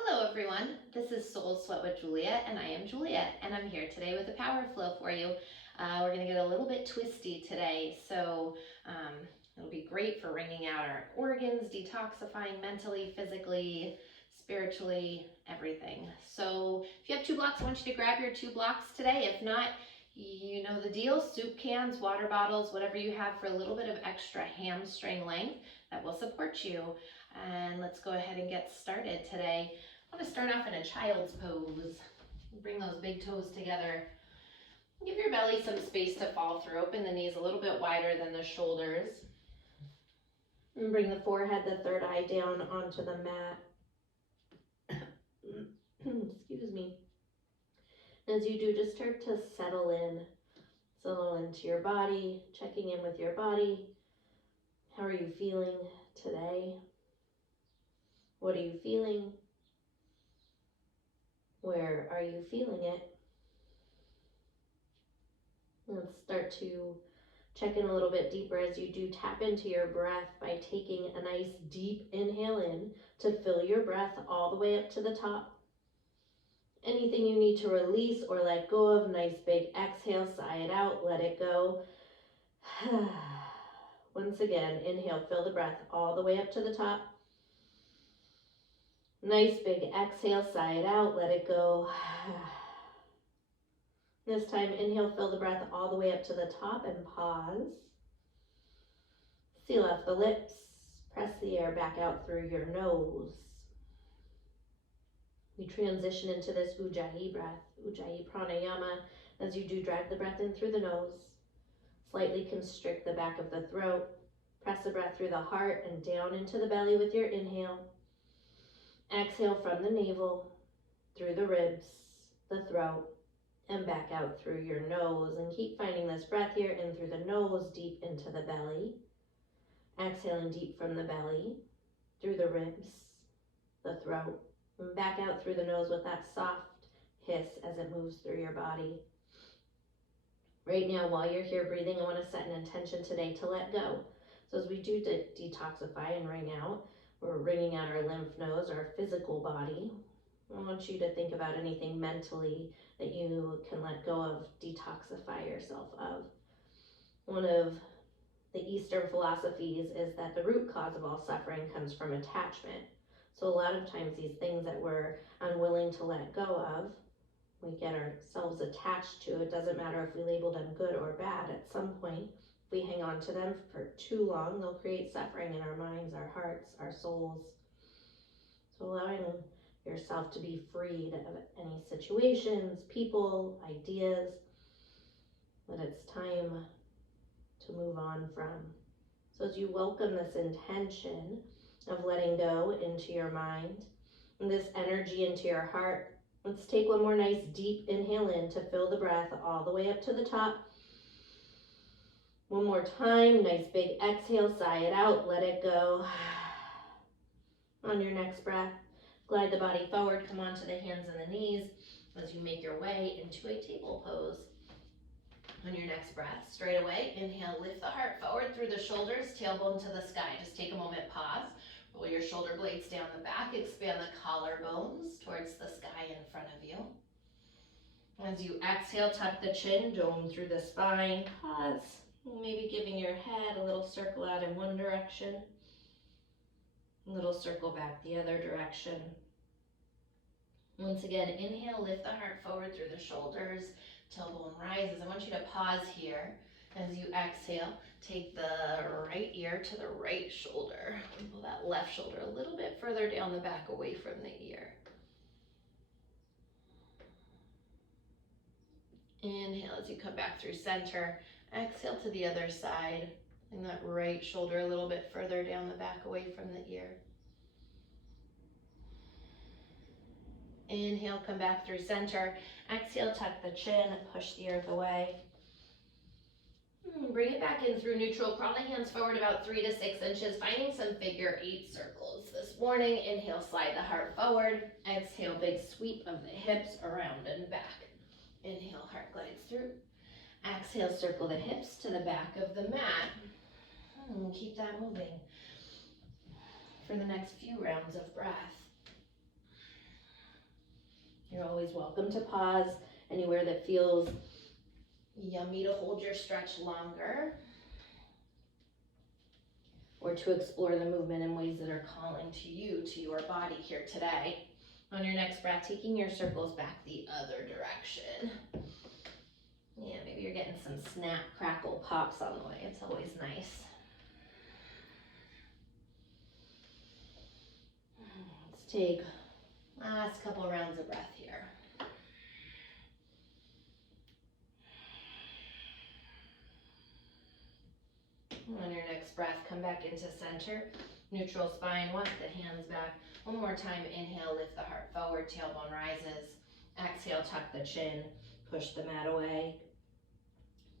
Hello everyone, this is Soul Sweat with Juliet, and I am Juliet, and I'm here today with a power flow for you. We're going to get a little bit twisty today, so it'll be great for wringing out our organs, detoxifying mentally, physically, spiritually, everything. So if you have 2 blocks, I want you to grab your 2 blocks today. If not, you know the deal, soup cans, water bottles, whatever you have for a little bit of extra hamstring length that will support you. And let's go ahead and get started today. I want to start off in a child's pose. Bring those big toes together. Give your belly some space to fall through. Open the knees a little bit wider than the shoulders. And bring the forehead, the third eye down onto the mat. Excuse me. As you do, just start to settle into your body, checking in with your body. How are you feeling today? What are you feeling? Where are you feeling it? Let's start to check in a little bit deeper as you do. Tap into your breath by taking a nice deep inhale in to fill your breath all the way up to the top. Anything you need to release or let go of, nice big exhale, sigh it out, let it go. Once again, inhale, fill the breath all the way up to the top. Nice big exhale, sigh it out, let it go. This time, inhale, fill the breath all the way up to the top and pause. Seal off the lips, press the air back out through your nose. We transition into this Ujjayi breath, Ujjayi pranayama. As you do, drag the breath in through the nose. Slightly constrict the back of the throat. Press the breath through the heart and down into the belly with your inhale. Exhale from the navel, through the ribs, the throat, and back out through your nose. And keep finding this breath here, in through the nose, deep into the belly. Exhaling deep from the belly, through the ribs, the throat, and back out through the nose with that soft hiss as it moves through your body. Right now, while you're here breathing, I want to set an intention today to let go. So as we do detoxify and wring out, we're wringing out our lymph nodes, our physical body. I want you to think about anything mentally that you can let go of, detoxify yourself of. One of the Eastern philosophies is that the root cause of all suffering comes from attachment. So a lot of times these things that we're unwilling to let go of, we get ourselves attached to. It doesn't matter if we label them good or bad. At some point, if we hang on to them for too long, they'll create suffering in our minds, our hearts, our souls. So allowing yourself to be freed of any situations, people, ideas that it's time to move on from. So as you welcome this intention of letting go into your mind and this energy into your heart, let's take one more nice deep inhale in to fill the breath all the way up to the top. One more time, nice big exhale, sigh it out, let it go. On your next breath, glide the body forward, come onto the hands and the knees as you make your way into a table pose. On your next breath, straight away, inhale, lift the heart forward through the shoulders, tailbone to the sky. Just take a moment, pause. Roll your shoulder blades down the back, expand the collarbones towards the sky in front of you. As you exhale, tuck the chin, dome through the spine, pause. Maybe giving your head a little circle out in one direction, a little circle back the other direction. Once again, inhale, lift the heart forward through the shoulders, tailbone rises. I want you to pause here. As you exhale, take the right ear to the right shoulder. Pull that left shoulder a little bit further down the back away from the ear. Inhale as you come back through center. Exhale to the other side. Bring that right shoulder a little bit further down the back away from the ear. Inhale, come back through center. Exhale, tuck the chin, push the earth away. Bring it back in through neutral. Crawl the hands forward about 3 to 6 inches, finding some figure 8 circles. This morning, inhale, slide the heart forward. Exhale, big sweep of the hips around and back. Inhale, heart glides through. Exhale, circle the hips to the back of the mat. Keep that moving for the next few rounds of breath. You're always welcome to pause anywhere that feels yummy to hold your stretch longer, or to explore the movement in ways that are calling to you, to your body here today. On your next breath, taking your circles back the other direction. Yeah, maybe you're getting some snap, crackle, pops on the way. It's always nice. Let's take last couple rounds of breath here. On your next breath, come back into center, neutral spine, walk the hands back. One more time, inhale, lift the heart forward, tailbone rises. Exhale, tuck the chin, push the mat away.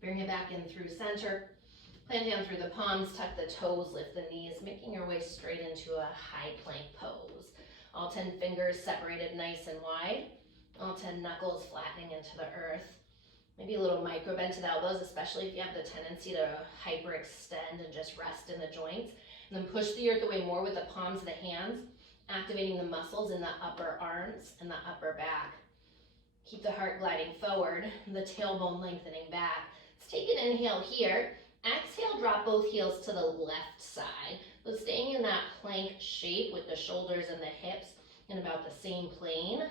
Bring it back in through center. Plant down through the palms, tuck the toes, lift the knees, making your way straight into a high plank pose. All 10 fingers separated nice and wide. All 10 knuckles flattening into the earth. Maybe a little micro bend to the elbows, especially if you have the tendency to hyperextend and just rest in the joints. And then push the earth away more with the palms of the hands, activating the muscles in the upper arms and the upper back. Keep the heart gliding forward, the tailbone lengthening back. Let's take an inhale here. Exhale, drop both heels to the left side. So staying in that plank shape with the shoulders and the hips in about the same plane.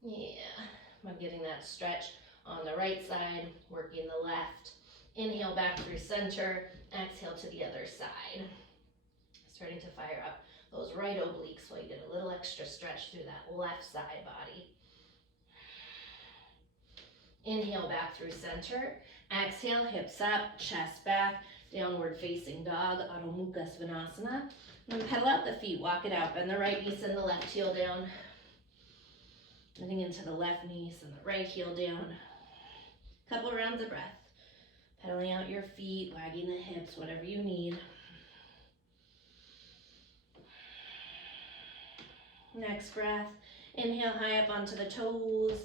Yeah, I'm getting that stretch on the right side, working the left. Inhale back through center, exhale to the other side. Starting to fire up those right obliques while you get a little extra stretch through that left side body. Inhale back through center. Exhale, hips up, chest back, downward facing dog, Adho Mukha Svanasana. And then pedal out the feet, walk it out. Bend the right knee, send the left heel down. Bending into the left knee, send the right heel down. Couple rounds of breath. Pedaling out your feet, wagging the hips, whatever you need. Next breath. Inhale high up onto the toes.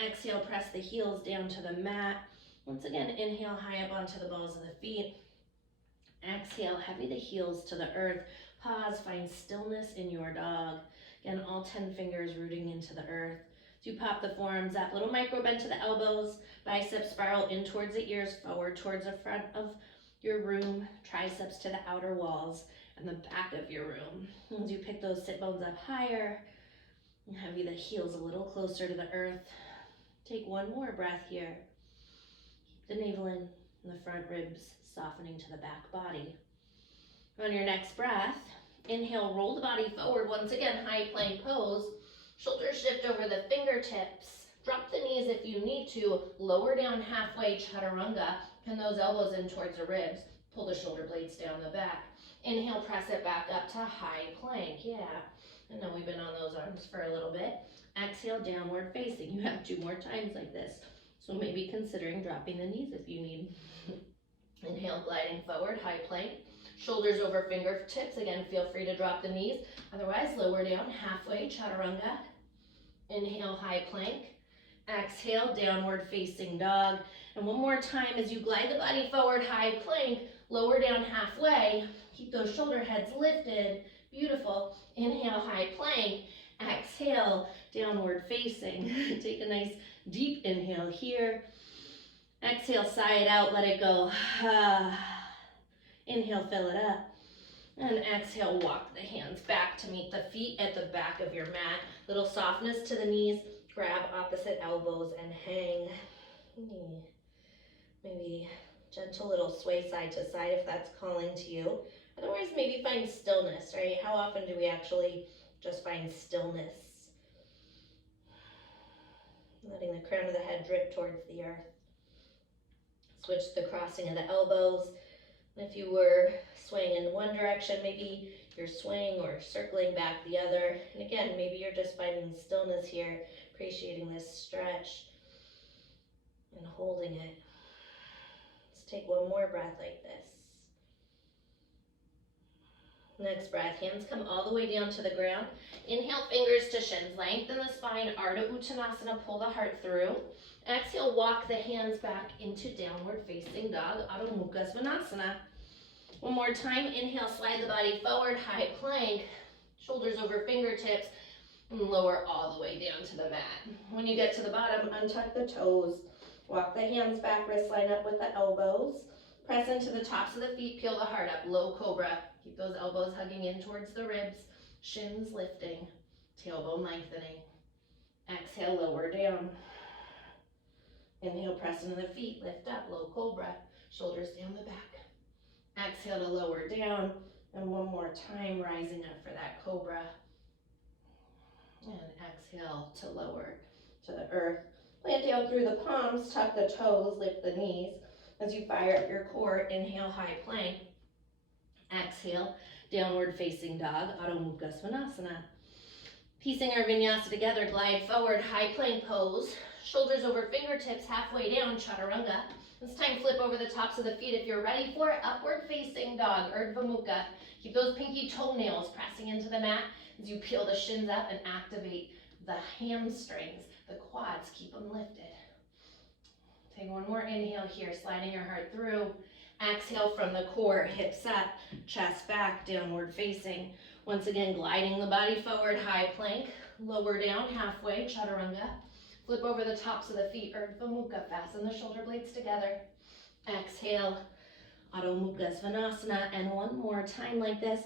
Exhale, press the heels down to the mat. Once again, inhale high up onto the balls of the feet. Exhale, heavy the heels to the earth. Pause, find stillness in your dog. Again, all 10 fingers rooting into the earth. So you pop the forearms up, little micro bend to the elbows, biceps spiral in towards the ears, forward towards the front of your room, triceps to the outer walls, and the back of your room. As you pick those sit bones up higher, and heavy the heels a little closer to the earth. Take one more breath here. Keep the navel in and the front ribs softening to the back body. On your next breath, inhale, roll the body forward. Once again, high plank pose. Shoulders shift over the fingertips. Drop the knees if you need to. Lower down halfway, chaturanga. Pin those elbows in towards the ribs. Pull the shoulder blades down the back. Inhale, press it back up to high plank. Yeah. I know we've been on those arms for a little bit. Exhale, downward facing. You have 2 more times like this. So maybe considering dropping the knees if you need. Inhale, gliding forward, high plank. Shoulders over fingertips. Again, feel free to drop the knees. Otherwise, lower down halfway, chaturanga. Inhale, high plank. Exhale, downward facing dog. And one more time as you glide the body forward, high plank, lower down halfway. Keep those shoulder heads lifted. Beautiful. Inhale, high plank. Exhale, downward facing. Take a nice deep inhale here. Exhale, sigh it out, let it go. Inhale, fill it up. And exhale, walk the hands back to meet the feet at the back of your mat. Little softness to the knees. Grab opposite elbows and hang. Maybe gentle little sway side to side if that's calling to you. Otherwise, maybe find stillness, right? How often do we actually just find stillness? Letting the crown of the head drip towards the earth. Switch the crossing of the elbows. If you were swaying in one direction, maybe you're swaying or circling back the other. And again, maybe you're just finding stillness here, appreciating this stretch and holding it. Let's take one more breath like this. Next breath, hands come all the way down to the ground. Inhale, fingers to shins. Lengthen the spine, Ardha Uttanasana, pull the heart through. Exhale, walk the hands back into downward facing dog, Adho Mukha Svanasana. One more time, inhale, slide the body forward, high plank, shoulders over fingertips. and lower all the way down to the mat. When you get to the bottom, untuck the toes. Walk the hands back, wrists line up with the elbows. Press into the tops of the feet, peel the heart up, low cobra. Keep those elbows hugging in towards the ribs, shins lifting, tailbone lengthening. Exhale, lower down. Inhale, press into the feet, lift up, low cobra, shoulders down the back. Exhale to lower down, and one more time, rising up for that cobra. And exhale to lower to the earth. Plant down through the palms, tuck the toes, lift the knees. As you fire up your core, inhale, high plank. Exhale, downward facing dog, Adho Mukha Svanasana. Piecing our vinyasa together, glide forward, high plank pose. Shoulders over fingertips, halfway down, chaturanga. This time flip over the tops of the feet if you're ready for it. Upward facing dog, Urdhva Mukha. Keep those pinky toenails pressing into the mat as you peel the shins up and activate the hamstrings, the quads, keep them lifted. Take one more inhale here, sliding your heart through. Exhale from the core, hips up, chest back, downward facing. Once again, gliding the body forward, high plank, lower down, halfway, chaturanga. Flip over the tops of the feet, Urdhva Mukha, fasten the shoulder blades together. Exhale, Adho Mukha Svanasana, and one more time like this.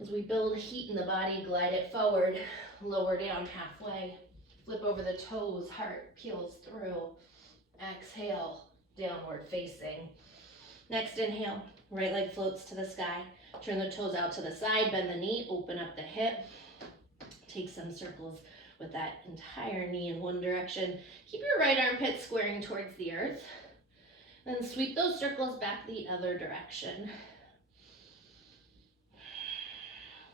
As we build heat in the body, glide it forward, lower down, halfway. Flip over the toes, heart peels through. Exhale, downward facing. Next inhale, right leg floats to the sky. Turn the toes out to the side, bend the knee, open up the hip. Take some circles with that entire knee in one direction. Keep your right armpit squaring towards the earth. Then sweep those circles back the other direction.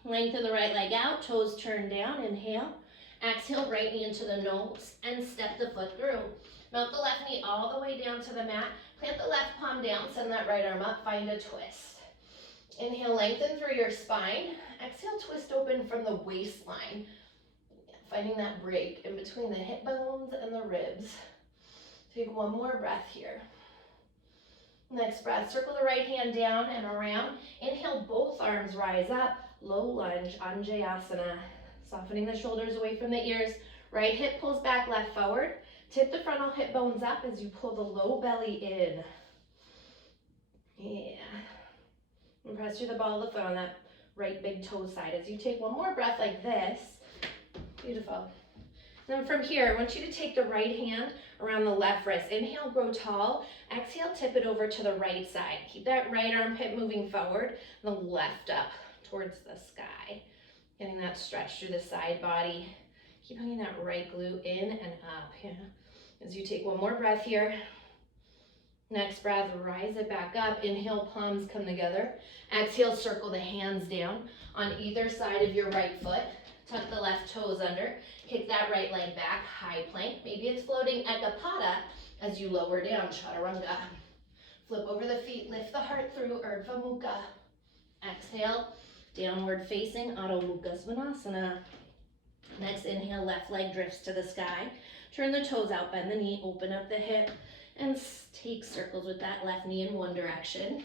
Lengthen the right leg out, toes turn down, inhale. Exhale, right knee into the nose and step the foot through. Melt the left knee all the way down to the mat. Plant the left palm down, send that right arm up, find a twist. Inhale, lengthen through your spine. Exhale, twist open from the waistline. Finding that break in between the hip bones and the ribs. Take one more breath here. Next breath, circle the right hand down and around. Inhale, both arms rise up. Low lunge, Anjayasana. Softening the shoulders away from the ears. Right hip pulls back, left forward. Tip the frontal hip bones up as you pull the low belly in. Yeah. And press through the ball of the foot on that right big toe side. As you take one more breath like this. Beautiful. Then from here, I want you to take the right hand around the left wrist. Inhale, grow tall. Exhale, tip it over to the right side. Keep that right armpit moving forward, the left up towards the sky. Getting that stretch through the side body. Keep hugging that right glute in and up. Yeah. As you take one more breath here. Next breath, rise it back up. Inhale, palms come together. Exhale, circle the hands down on either side of your right foot. Tuck the left toes under. Kick that right leg back, high plank. Maybe it's floating Ekapada as you lower down, chaturanga. Flip over the feet, lift the heart through, Urdhva Mukha. Exhale, downward facing, Adho Mukha Svanasana. Next inhale, left leg drifts to the sky. Turn the toes out, bend the knee, open up the hip, and take circles with that left knee in one direction.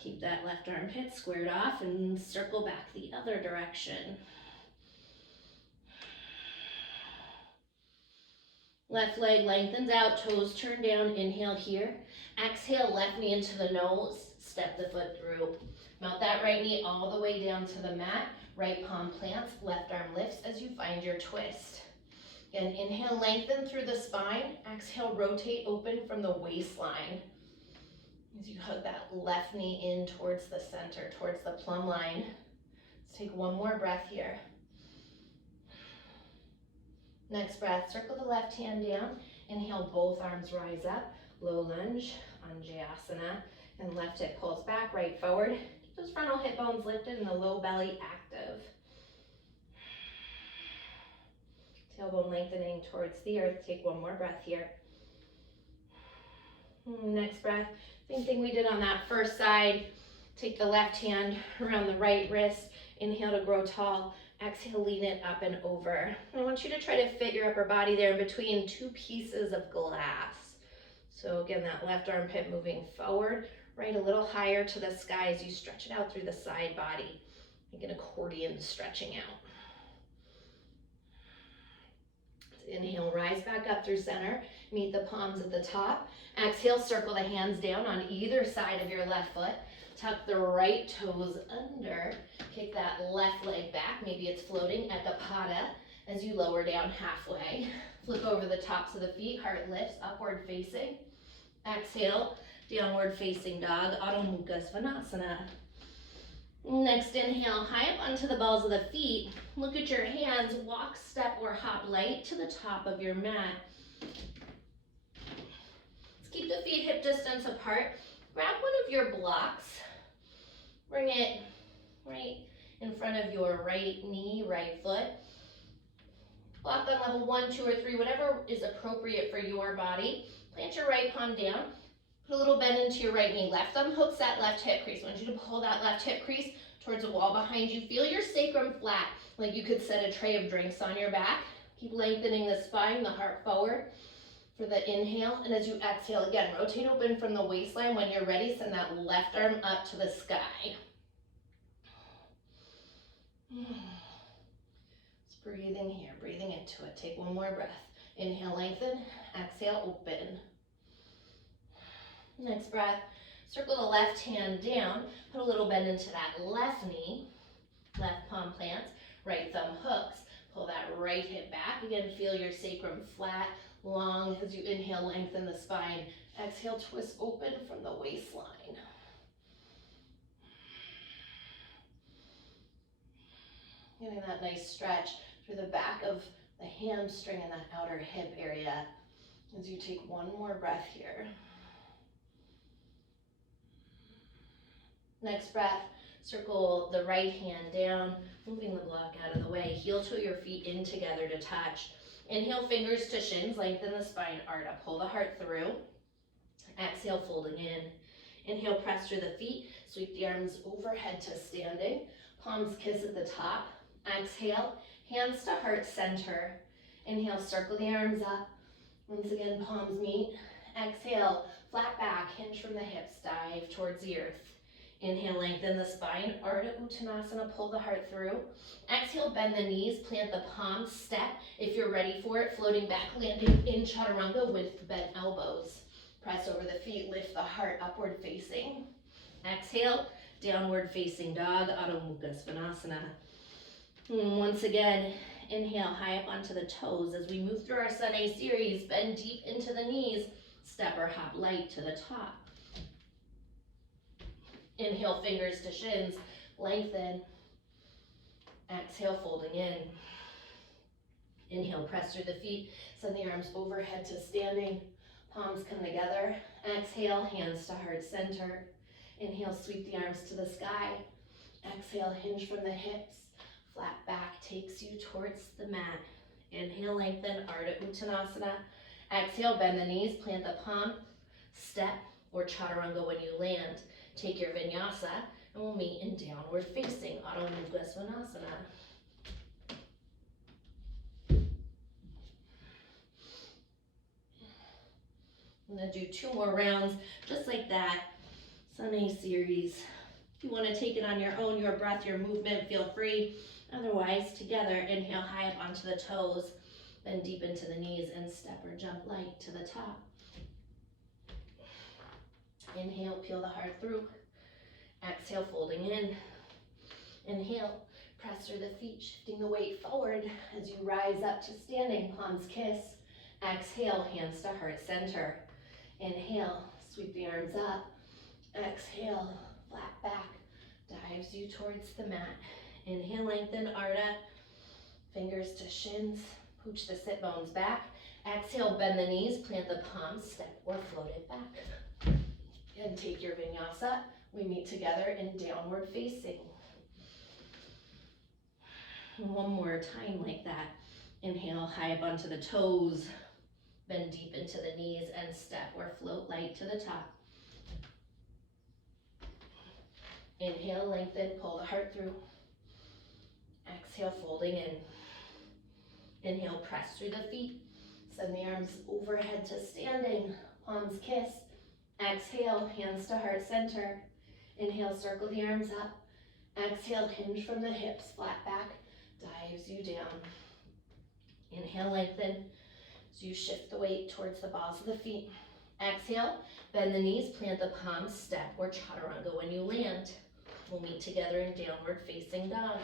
Keep that left armpit squared off and circle back the other direction. Left leg lengthens out, toes turn down, inhale here. Exhale, left knee into the nose, step the foot through. Mount that right knee all the way down to the mat. Right palm plants, left arm lifts as you find your twist. Again, inhale, lengthen through the spine. Exhale, rotate open from the waistline. As you hug that left knee in towards the center, towards the plumb line. Let's take one more breath here. Next breath, circle the left hand down. Inhale, both arms rise up. Low lunge, Anjayasana. And left hip pulls back, right forward. Keep those frontal hip bones lifted and the low belly active. Tailbone lengthening towards the earth. Take one more breath here. Next breath, same thing we did on that first side. Take the left hand around the right wrist. Inhale to grow tall. Exhale, lean it up and over. I want you to try to fit your upper body there in between two pieces of glass. So again, that left armpit moving forward, right a little higher to the sky as you stretch it out through the side body, like an accordion stretching out. Inhale, rise back up through center. Meet the palms at the top. Exhale, circle the hands down on either side of your left foot. Tuck the right toes under. Kick that left leg back. Maybe it's floating at the pada as you lower down halfway. Flip over the tops of the feet. Heart lifts, upward facing. Exhale, downward facing dog, Adho Mukha Svanasana. Next inhale, high up onto the balls of the feet. Look at your hands, walk, step, or hop light to the top of your mat. Let's keep the feet hip distance apart. Grab one of your blocks. Bring it right in front of your right knee, right foot. Block on level 1, 2, or 3, whatever is appropriate for your body. Plant your right palm down. Put a little bend into your right knee. Left thumb hooks that left hip crease. I want you to pull that left hip crease towards the wall behind you. Feel your sacrum flat, like you could set a tray of drinks on your back. Keep lengthening the spine, the heart forward for the inhale. And as you exhale, again, rotate open from the waistline. When you're ready, send that left arm up to the sky. Just breathing here, breathing into it. Take one more breath. Inhale, lengthen. Exhale, open. Next breath, circle the left hand down, put a little bend into that left knee, left palm plants, right thumb hooks, pull that right hip back. Again, feel your sacrum flat, long as you inhale, lengthen the spine. Exhale, twist open from the waistline. Getting that nice stretch through the back of the hamstring and that outer hip area as you take one more breath here. Next breath, circle the right hand down, moving the block out of the way. Heel toe your feet in together to touch. Inhale, fingers to shins, lengthen the spine, Ardha. Pull the heart through. Exhale, folding in. Inhale, press through the feet, sweep the arms overhead to standing. Palms kiss at the top. Exhale, hands to heart center. Inhale, circle the arms up. Once again, palms meet. Exhale, flat back, hinge from the hips, dive towards the earth. Inhale, lengthen the spine, Ardha Uttanasana, pull the heart through. Exhale, bend the knees, plant the palms, step. If you're ready for it, floating back, landing in Chaturanga with bent elbows. Press over the feet, lift the heart, upward facing. Exhale, downward facing dog, Adho Mukha Svanasana. Once again, inhale, high up onto the toes. As we move through our Sunday series, bend deep into the knees, step or hop light to the top. Inhale, fingers to shins, lengthen. Exhale, folding in. Inhale, press through the feet, send the arms overhead to standing. Palms come together. Exhale, hands to heart center. Inhale, sweep the arms to the sky. Exhale, hinge from the hips. Flat back takes you towards the mat. Inhale, lengthen, Ardha Uttanasana. Exhale, bend the knees, plant the palm, step or Chaturanga when you land. Take your vinyasa and we'll meet in downward facing, Adho Mukha Svanasana. I'm gonna do 2 more rounds, just like that. Sunday series. If you wanna take it on your own, your breath, your movement, feel free. Otherwise, together, inhale high up onto the toes, bend deep into the knees and step or jump light to the top. Inhale, peel the heart through. Exhale, folding in. Inhale, press through the feet, shifting the weight forward as you rise up to standing, palms kiss. Exhale, hands to heart center. Inhale, sweep the arms up. Exhale, flat back, dives you towards the mat. Inhale, lengthen, Ardha. Fingers to shins, pooch the sit bones back. Exhale, bend the knees, plant the palms, step or float it back. And take your vinyasa. We meet together in downward facing. One more time like that. Inhale, high up onto the toes. Bend deep into the knees and step or float light to the top. Inhale, lengthen, pull the heart through. Exhale, folding in. Inhale, press through the feet. Send the arms overhead to standing. Palms kiss. Exhale, hands to heart center. Inhale, circle the arms up. Exhale, hinge from the hips, flat back, dives you down. Inhale, lengthen. So you shift the weight towards the balls of the feet. Exhale, bend the knees, plant the palms, step or chaturanga when you land. We'll meet together in downward facing dog.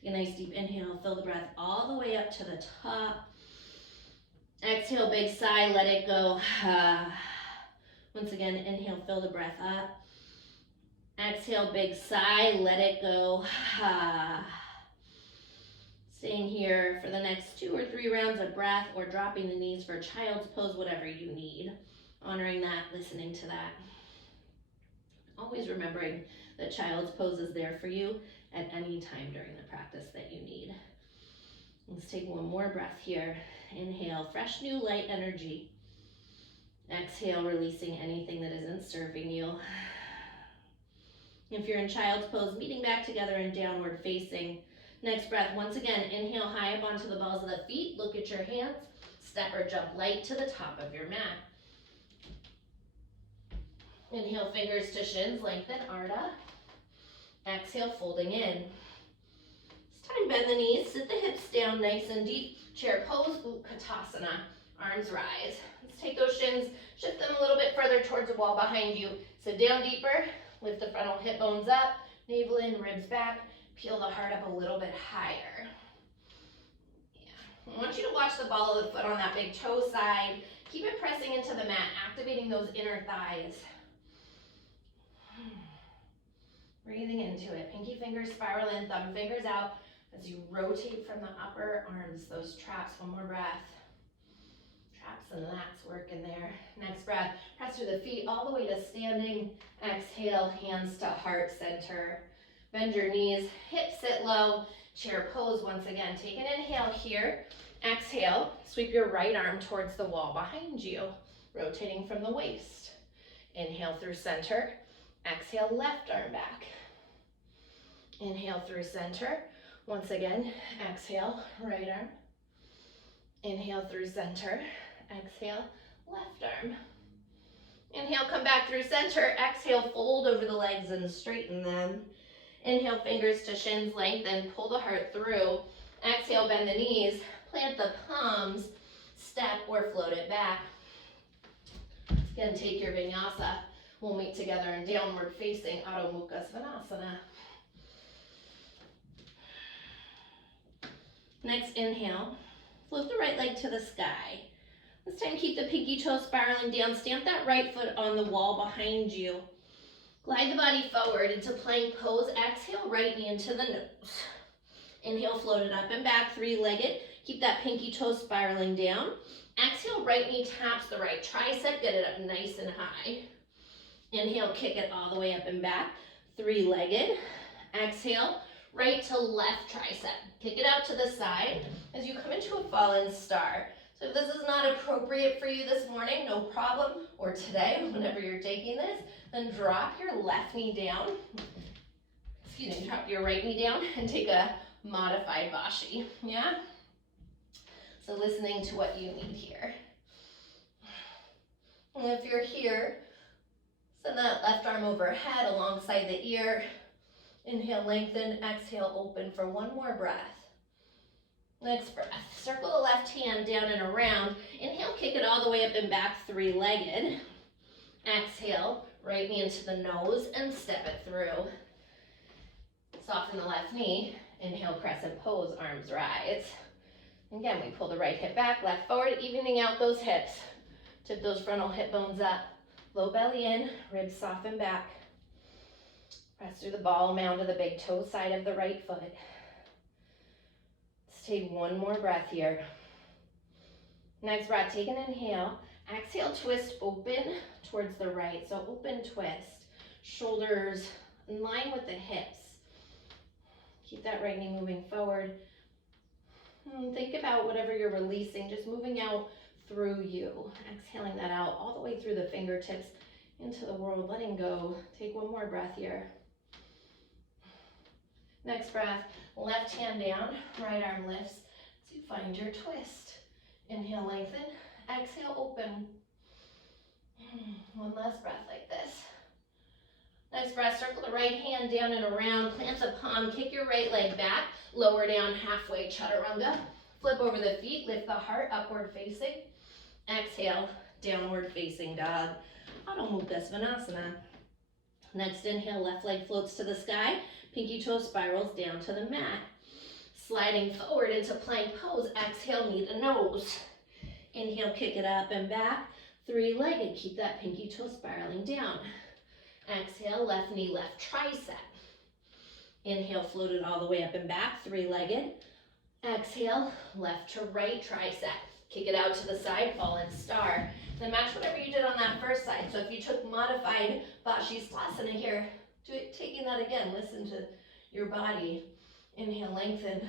Take a nice deep inhale, fill the breath all the way up to the top. Exhale, big sigh, let it go. Once again, inhale, fill the breath up. Exhale, big sigh, let it go. Staying here for the next 2 or 3 rounds of breath, or dropping the knees for child's pose, whatever you need. Honoring that, listening to that. Always remembering that child's pose is there for you at any time during the practice that you need. Let's take one more breath here. Inhale, fresh new light energy. Exhale, releasing anything that isn't serving you. If you're in child's pose, meeting back together in downward facing. Next breath, once again, inhale high up onto the balls of the feet. Look at your hands. Step or jump light to the top of your mat. Inhale, fingers to shins, lengthen, Ardha. Exhale, folding in. This time, bend the knees, sit the hips down nice and deep. Chair pose, Utkatasana. Arms rise. Let's take those shins, shift them a little bit further towards the wall behind you. Sit down deeper, lift the frontal hip bones up, navel in, ribs back. Peel the heart up a little bit higher. Yeah. I want you to watch the ball of the foot on that big toe side. Keep it pressing into the mat, activating those inner thighs. Breathing into it. Pinky fingers spiral in, thumb fingers out as you rotate from the upper arms, those traps. One more breath. Traps and lats working there. Next breath, press through the feet all the way to standing. Exhale, hands to heart center. Bend your knees, hips sit low, chair pose once again. Take an inhale here. Exhale, sweep your right arm towards the wall behind you, rotating from the waist. Inhale through center. Exhale, left arm back. Inhale through center. Once again, exhale, right arm. Inhale through center. Exhale, left arm. Inhale, come back through center. Exhale, fold over the legs and straighten them. Inhale, fingers to shins, lengthen, pull the heart through. Exhale, bend the knees, plant the palms, step or float it back. Again, take your vinyasa. We'll meet together in downward facing Adho Mukha Svanasana. Next inhale, float the right leg to the sky. This time keep the pinky toe spiraling down, stamp that right foot on the wall behind you. Glide the body forward into plank pose. Exhale, right knee into the nose. Inhale, float it up and back, 3-legged. Keep that pinky toe spiraling down. Exhale, right knee taps the right tricep, get it up nice and high. Inhale, kick it all the way up and back, 3-legged. Exhale, right to left tricep. Kick it out to the side as you come into a fallen star. So if this is not appropriate for you this morning, no problem, or today, whenever you're taking this, then drop your left knee down. Drop your right knee down and take a modified Vashi, yeah? So listening to what you need here. And if you're here, send that left arm overhead alongside the ear. Inhale, lengthen, exhale, open for one more breath. Next breath, circle the left hand down and around. Inhale, kick it all the way up and back, 3-legged. Exhale, right knee into the nose and step it through. Soften the left knee. Inhale, crescent pose, arms rise. Again, we pull the right hip back, left forward, evening out those hips. Tip those frontal hip bones up. Low belly in, ribs soften back. Press through the ball mound of the big toe side of the right foot. Let's take one more breath here. Next breath, take an inhale. Exhale, twist open towards the right. So open twist. Shoulders in line with the hips. Keep that right knee moving forward. Think about whatever you're releasing, just moving out through you. Exhaling that out all the way through the fingertips into the world, letting go. Take one more breath here. Next breath, left hand down, right arm lifts to find your twist. Inhale, lengthen. Exhale, open. One last breath like this. Nice breath. Circle the right hand down and around. Plant the palm. Kick your right leg back. Lower down halfway. Chaturanga. Flip over the feet. Lift the heart. Upward facing. Exhale. Downward facing dog. Adho Mukha Svanasana. Next inhale. Left leg floats to the sky. Pinky toe spirals down to the mat. Sliding forward into plank pose. Exhale. Knee to nose. Inhale. Kick it up and back. Three-legged. Keep that pinky toe spiraling down. Exhale, left knee, left tricep. Inhale, float it all the way up and back, three-legged. Exhale, left to right tricep. Kick it out to the side, fallen star. Then match whatever you did on that first side. So if you took modified Vashisthasana here, taking that again, listen to your body. Inhale, lengthen.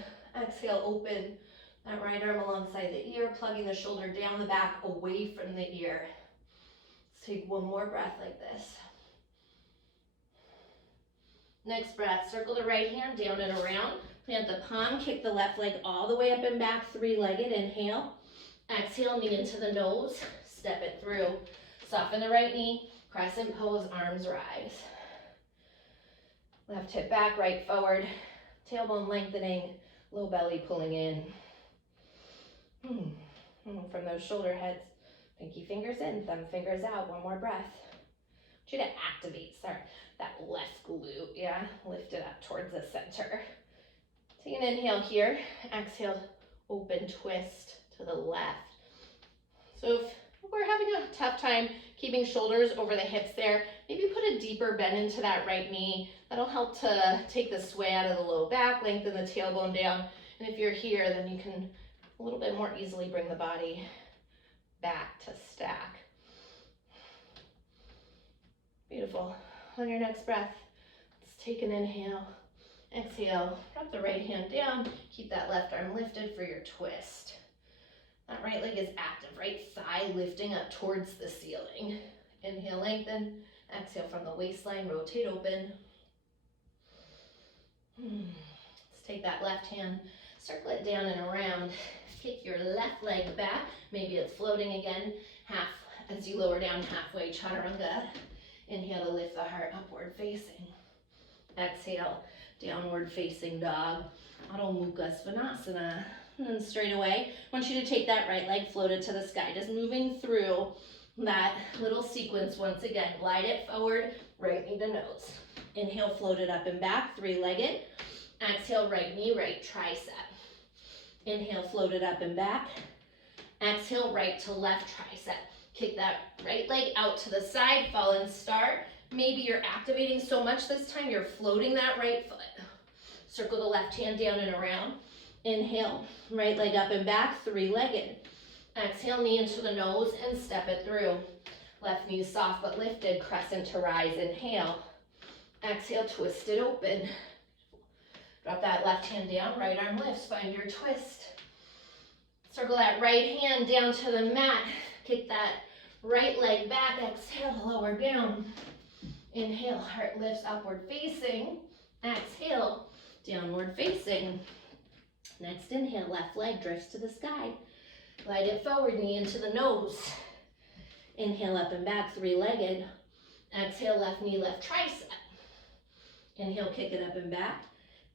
Exhale, open that right arm alongside the ear, plugging the shoulder down the back, away from the ear. Let's take one more breath like this. Next breath, circle the right hand down and around. Plant the palm, kick the left leg all the way up and back, three-legged. Inhale. Exhale, knee into the nose. Step it through. Soften the right knee. Crescent pose, arms rise. Left hip back, right forward. Tailbone lengthening, low belly pulling in. From those shoulder heads, pinky fingers in, thumb fingers out. One more breath. I want you to activate, that left glute, yeah? Lift it up towards the center. Take an inhale here. Exhale, open twist to the left. So if we're having a tough time keeping shoulders over the hips there, maybe put a deeper bend into that right knee. That'll help to take the sway out of the low back, lengthen the tailbone down. And if you're here, then you can a little bit more easily bring the body back to stack. Beautiful. On your next breath, let's take an inhale. Exhale, drop the right hand down. Keep that left arm lifted for your twist. That right leg is active, right thigh lifting up towards the ceiling. Inhale, lengthen. Exhale from the waistline, rotate open. Let's take that left hand, circle it down and around. Kick your left leg back. Maybe it's floating again. Half as you lower down halfway, chaturanga. Inhale to lift the heart upward facing. Exhale, downward facing dog. Adho Mukha Svanasana. And then straight away, I want you to take that right leg, float it to the sky. Just moving through that little sequence once again. Glide it forward, right knee to nose. Inhale, float it up and back, three-legged. Exhale, right knee, right tricep. Inhale, float it up and back. Exhale, right to left tricep. Kick that right leg out to the side, fallen star. Maybe you're activating so much this time, you're floating that right foot. Circle the left hand down and around. Inhale, right leg up and back, three-legged. Exhale, knee into the nose and step it through. Left knee soft but lifted, crescent to rise. Inhale. Exhale, twist it open. Drop that left hand down, right arm lifts, find your twist. Circle that right hand down to the mat. Kick that right leg back, exhale, lower down. Inhale, heart lifts upward facing. Exhale, downward facing. Next inhale, left leg drifts to the sky. Glide it forward, knee into the nose. Inhale, up and back, three-legged. Exhale, left knee, left tricep. Inhale, kick it up and back.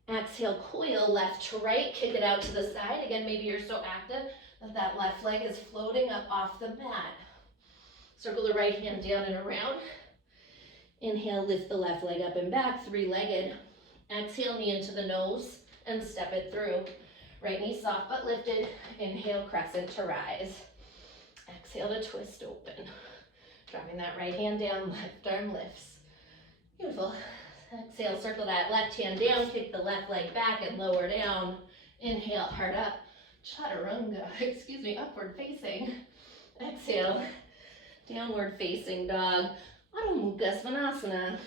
Exhale, coil left to right, kick it out to the side. Again, maybe you're so active that that left leg is floating up off the mat. Circle the right hand down and around. Inhale, lift the left leg up and back, three-legged. Exhale, knee into the nose and step it through. Right knee soft but lifted. Inhale, crescent to rise. Exhale to twist open. Dropping that right hand down, left arm lifts. Beautiful. Exhale, circle that left hand down, kick the left leg back and lower down. Inhale, heart up. Chaturanga, upward facing. Exhale, downward facing dog. Adho Mukha Svanasana.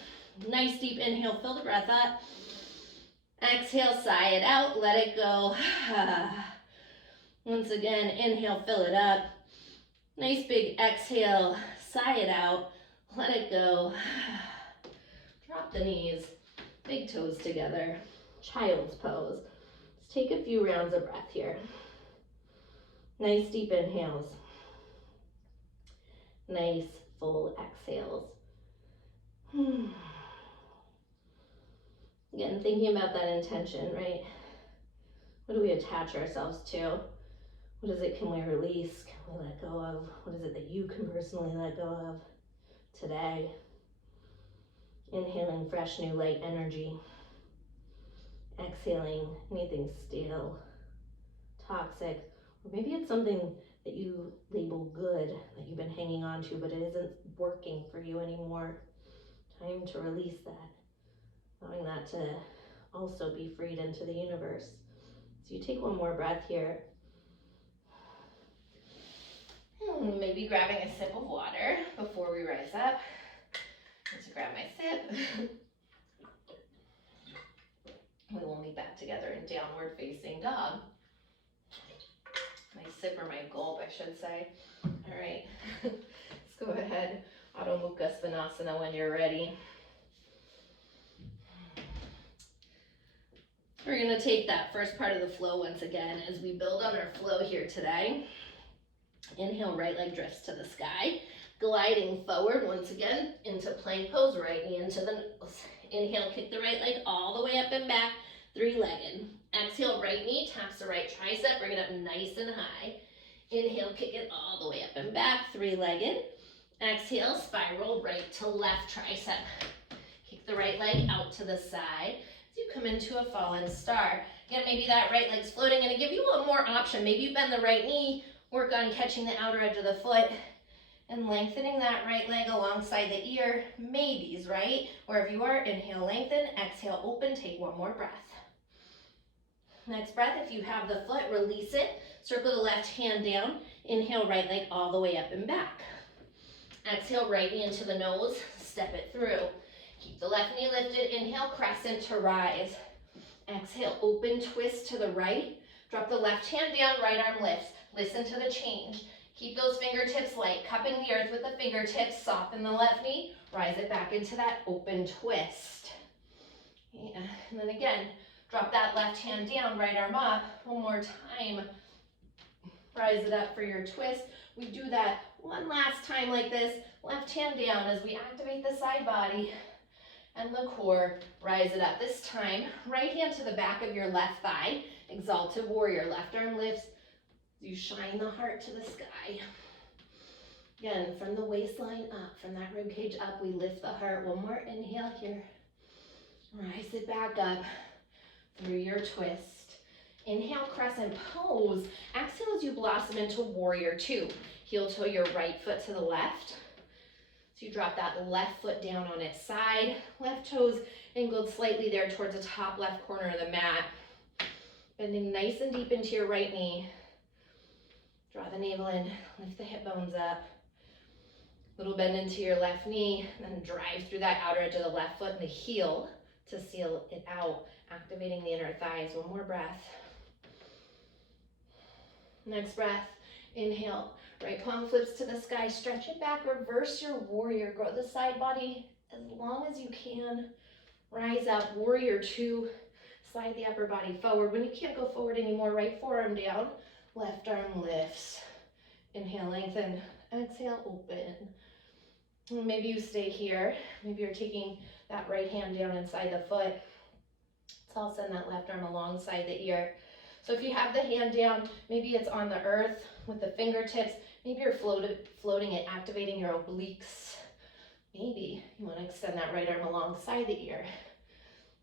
Nice deep inhale, fill the breath up. Exhale, sigh it out, let it go. Once again, inhale, fill it up. Nice big exhale, sigh it out, let it go. Drop the knees, big toes together, child's pose. Let's take a few rounds of breath here. Nice deep inhales. Nice full exhales. Again, thinking about that intention, right? What do we attach ourselves to? What is it can we release? Can we let go of? What is it that you can personally let go of today? Inhaling fresh, new, light energy. Exhaling anything stale, toxic, or maybe it's something that you label good that you've been hanging on to, but it isn't working for you anymore. Time to release that, allowing that to also be freed into the universe. So you take one more breath here. Maybe grabbing a sip of water before we rise up. Let's grab my sip. We will meet back together in downward facing dog. My sip or my gulp, I should say. All right, let's go ahead. Adho Mukha Svanasana when you're ready. We're gonna take that first part of the flow once again as we build on our flow here today. Inhale, right leg drifts to the sky. Gliding forward once again into plank pose, right knee into the nose. Inhale, kick the right leg all the way up and back, three-legged. Exhale, right knee taps the right tricep, bring it up nice and high. Inhale, kick it all the way up and back, three-legged. Exhale, spiral right to left tricep. Kick the right leg out to the side as you come into a fallen star. Again, maybe that right leg's floating, and to give you a little more option, maybe you bend the right knee, work on catching the outer edge of the foot, and lengthening that right leg alongside the ear, maybes, right? Wherever you are, inhale, lengthen, exhale, open, take one more breath. Next breath, if you have the foot, release it. Circle the left hand down. Inhale, right leg all the way up and back. Exhale, right knee into the nose, step it through. Keep the left knee lifted, inhale, crescent to rise. Exhale, open, twist to the right. Drop the left hand down, right arm lifts. Listen to the change. Keep those fingertips light, cupping the earth with the fingertips, soften the left knee, rise it back into that open twist. Yeah. And then again, drop that left hand down, right arm up, one more time. Rise it up for your twist. We do that one last time like this, left hand down as we activate the side body and the core, rise it up. This time, right hand to the back of your left thigh, exalted warrior, left arm lifts. You shine the heart to the sky. Again, from the waistline up, from that rib cage up, we lift the heart. One more inhale here. Rise it back up through your twist. Inhale, crescent pose. Exhale as you blossom into warrior two. Heel toe your right foot to the left. So you drop that left foot down on its side. Left toes angled slightly there towards the top left corner of the mat. Bending nice and deep into your right knee. Draw the navel in, lift the hip bones up. Little bend into your left knee, then drive through that outer edge of the left foot and the heel to seal it out, activating the inner thighs. One more breath. Next breath, inhale, right palm flips to the sky, stretch it back, reverse your warrior, grow the side body as long as you can. Rise up, warrior two, slide the upper body forward. When you can't go forward anymore, right forearm down. Left arm lifts. Inhale, lengthen. Exhale, open. Maybe you stay here. Maybe you're taking that right hand down inside the foot. So I'll send that left arm alongside the ear. So if you have the hand down, maybe it's on the earth with the fingertips. Maybe you're floating it, activating your obliques. Maybe you want to extend that right arm alongside the ear.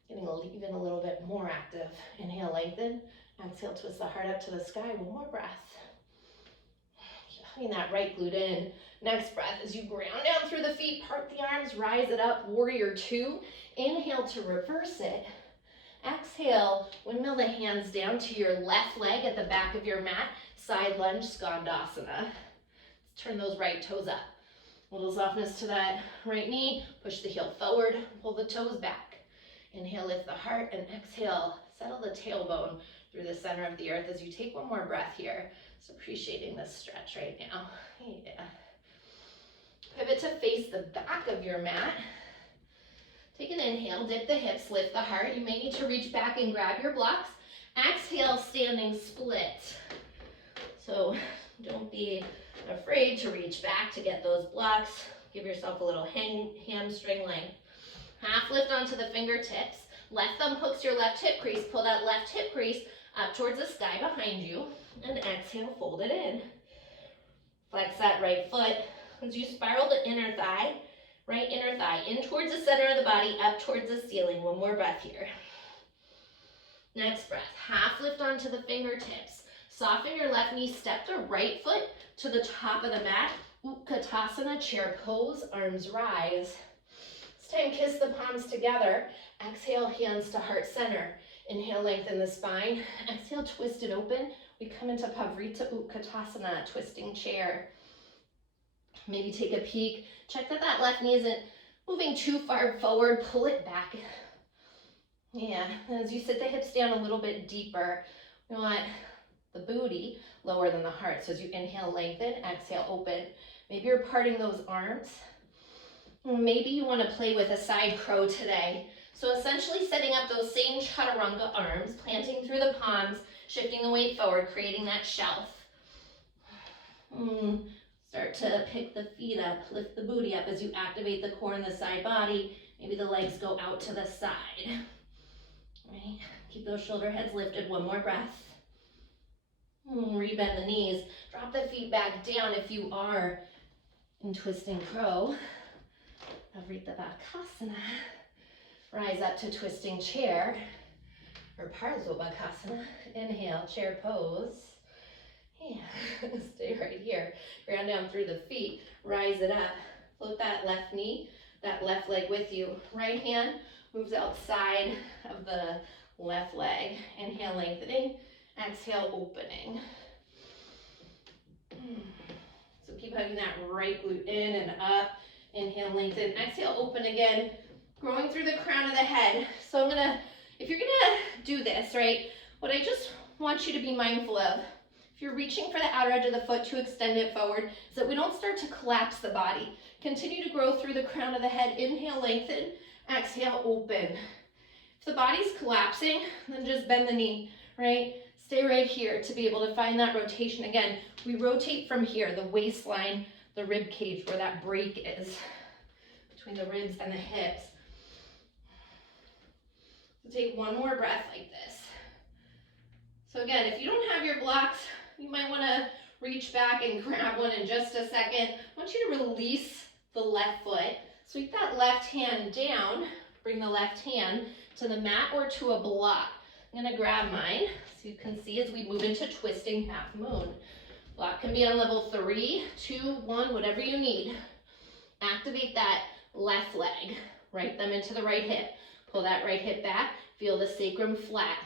Getting even a little bit more active. Inhale, lengthen. Exhale, twist the heart up to the sky. One more breath. Hugging that right glute in. Next breath, as you ground down through the feet, part the arms, rise it up, warrior two. Inhale to reverse it. Exhale, windmill the hands down to your left leg at the back of your mat. Side lunge, skandasana. Let's turn those right toes up. A little softness to that right knee. Push the heel forward, pull the toes back. Inhale, lift the heart, and exhale, settle the tailbone through the center of the earth as you take one more breath here. Just appreciating this stretch right now. Yeah. Pivot to face the back of your mat. Take an inhale, dip the hips, lift the heart. You may need to reach back and grab your blocks. Exhale, standing split. So don't be afraid to reach back to get those blocks. Give yourself a little hamstring length. Half lift onto the fingertips. Left thumb hooks your left hip crease. Pull that left hip crease up towards the sky behind you. And exhale, fold it in. Flex that right foot. As you spiral the inner thigh, right inner thigh, in towards the center of the body, up towards the ceiling. One more breath here. Next breath. Half lift onto the fingertips. Soften your left knee. Step the right foot to the top of the mat. Utkatasana, chair pose, arms rise. This time, kiss the palms together. Exhale, hands to heart center. Inhale, lengthen the spine. Exhale, twist it open. We come into Pavrita Utkatasana, twisting chair. Maybe take a peek. Check that that left knee isn't moving too far forward. Pull it back. Yeah, and as you sit the hips down a little bit deeper, we want the booty lower than the heart. So as you inhale, lengthen, exhale, open. Maybe you're parting those arms. Maybe you want to play with a side crow today. So essentially setting up those same chaturanga arms, planting through the palms, shifting the weight forward, creating that shelf. Start to pick the feet up, lift the booty up as you activate the core and the side body. Maybe the legs go out to the side. Right? Keep those shoulder heads lifted. One more breath. Rebend the knees. Drop the feet back down if you are in twisting crow. Pavrita Bakasana. Rise up to twisting chair or Parzobakasana. Inhale, chair pose. Yeah, stay right here. Ground down through the feet. Rise it up. Float that left knee, that left leg with you. Right hand moves outside of the left leg. Inhale, lengthening. Exhale, opening. So keep hugging that right glute in and up. Inhale, lengthen. Exhale, open again. Growing through the crown of the head. So if you're gonna do this, right, what I just want you to be mindful of, if you're reaching for the outer edge of the foot to extend it forward, is that we don't start to collapse the body. Continue to grow through the crown of the head. Inhale, lengthen. Exhale, open. If the body's collapsing, then just bend the knee, right? Stay right here to be able to find that rotation. Again, we rotate from here, the waistline, the rib cage, where that break is between the ribs and the hips. So take one more breath like this. So again, if you don't have your blocks, you might want to reach back and grab one in just a second. I want you to release the left foot. Sweep that left hand down. Bring the left hand to the mat or to a block. I'm going to grab mine so you can see as we move into twisting half moon. Block can be on level 3, 2, 1, whatever you need. Activate that left leg. Right thumb into the right hip. Pull that right hip back. Feel the sacrum flat.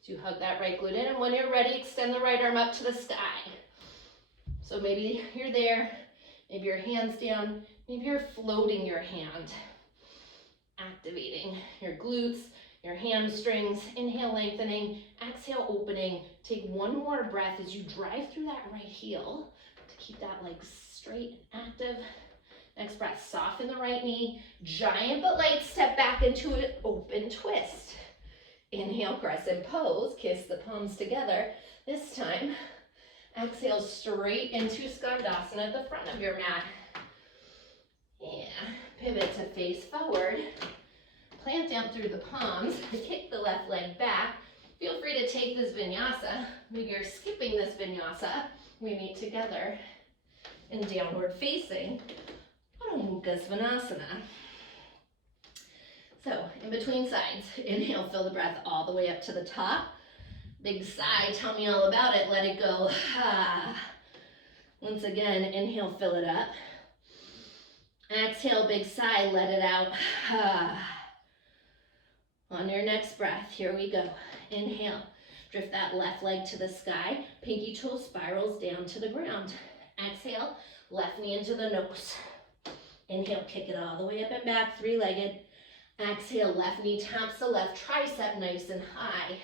So you hug that right glute in, and when you're ready, extend the right arm up to the sky. So maybe you're there, maybe your hand's down, maybe you're floating your hand. Activating your glutes, your hamstrings. Inhale, lengthening. Exhale, opening. Take one more breath as you drive through that right heel to keep that leg straight and active. Next breath, soften the right knee. Giant but light step back into an open twist. Inhale, crescent pose. Kiss the palms together. This time, exhale straight into Skandasana at the front of your mat. Yeah, pivot to face forward. Plant down through the palms. Kick the left leg back. Feel free to take this vinyasa. Maybe you're skipping this vinyasa. We meet together in downward facing Adho Mukha Svanasana. So, in between sides, inhale, fill the breath all the way up to the top. Big sigh, tell me all about it, let it go. Once again, inhale, fill it up. Exhale, big sigh, let it out. On your next breath, here we go. Inhale, drift that left leg to the sky. Pinky toe spirals down to the ground. Exhale, left knee into the nose. Inhale, kick it all the way up and back, three-legged. Exhale, left knee taps the left tricep nice and high.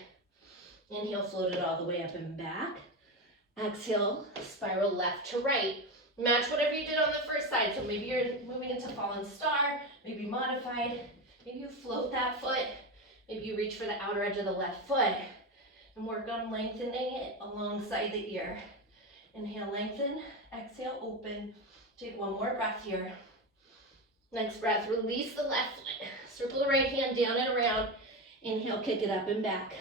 Inhale, float it all the way up and back. Exhale, spiral left to right. Match whatever you did on the first side. So maybe you're moving into fallen star, maybe modified. Maybe you float that foot. Maybe you reach for the outer edge of the left foot and work on lengthening it alongside the ear. Inhale, lengthen. Exhale, open. Take one more breath here. Next breath, release the left foot. Circle the right hand down and around. Inhale, kick it up and back.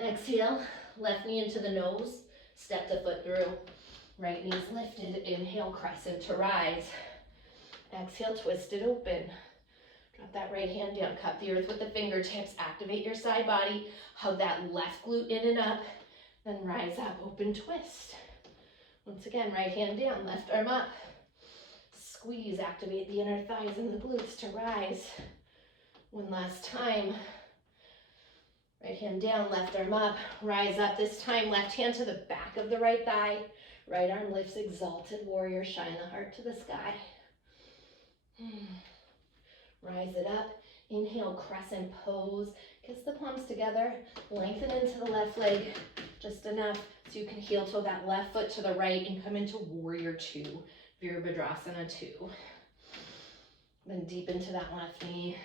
Exhale, left knee into the nose. Step the foot through. Right knee's lifted. Inhale, crescent to rise. Exhale, twist it open. Drop that right hand down. Cup the earth with the fingertips. Activate your side body. Hug that left glute in and up. Then rise up, open twist. Once again, right hand down, left arm up. Squeeze, activate the inner thighs and the glutes to rise. One last time. Right hand down, left arm up, rise up. This time, left hand to the back of the right thigh. Right arm lifts, exalted warrior, shine the heart to the sky. Rise it up. Inhale, crescent pose. Kiss the palms together. Lengthen into the left leg just enough so you can heel toe that left foot to the right and come into warrior two, Virabhadrasana 2. Then deep into that left knee.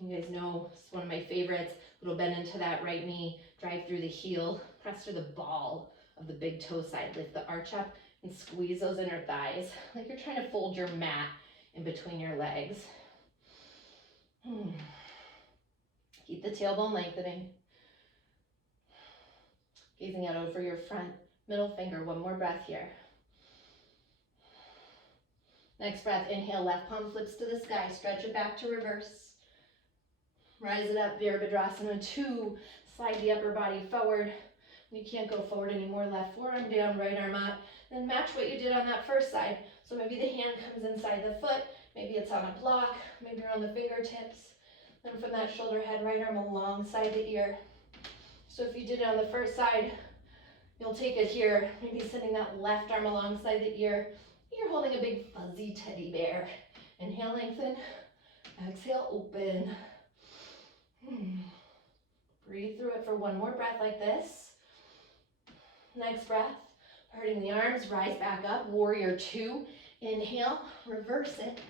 You guys know it's one of my favorites. Little bend into that right knee. Drive through the heel. Press through the ball of the big toe side. Lift the arch up and squeeze those inner thighs like you're trying to fold your mat in between your legs. Keep the tailbone lengthening. Gazing out over your front middle finger. One more breath here. Next breath, inhale, left palm flips to the sky. Stretch it back to reverse. Rise it up, Virabhadrasana 2. Slide the upper body forward. When you can't go forward anymore, left forearm down, right arm up. Then match what you did on that first side. So maybe the hand comes inside the foot. Maybe it's on a block. Maybe you're on the fingertips. Then from that shoulder head, right arm alongside the ear. So if you did it on the first side, you'll take it here. Maybe sending that left arm alongside the ear. You're holding a big fuzzy teddy bear. Inhale, lengthen. Exhale, open. Breathe through it for one more breath like this. Next breath, parting the arms, rise back up, warrior 2. Inhale, reverse it.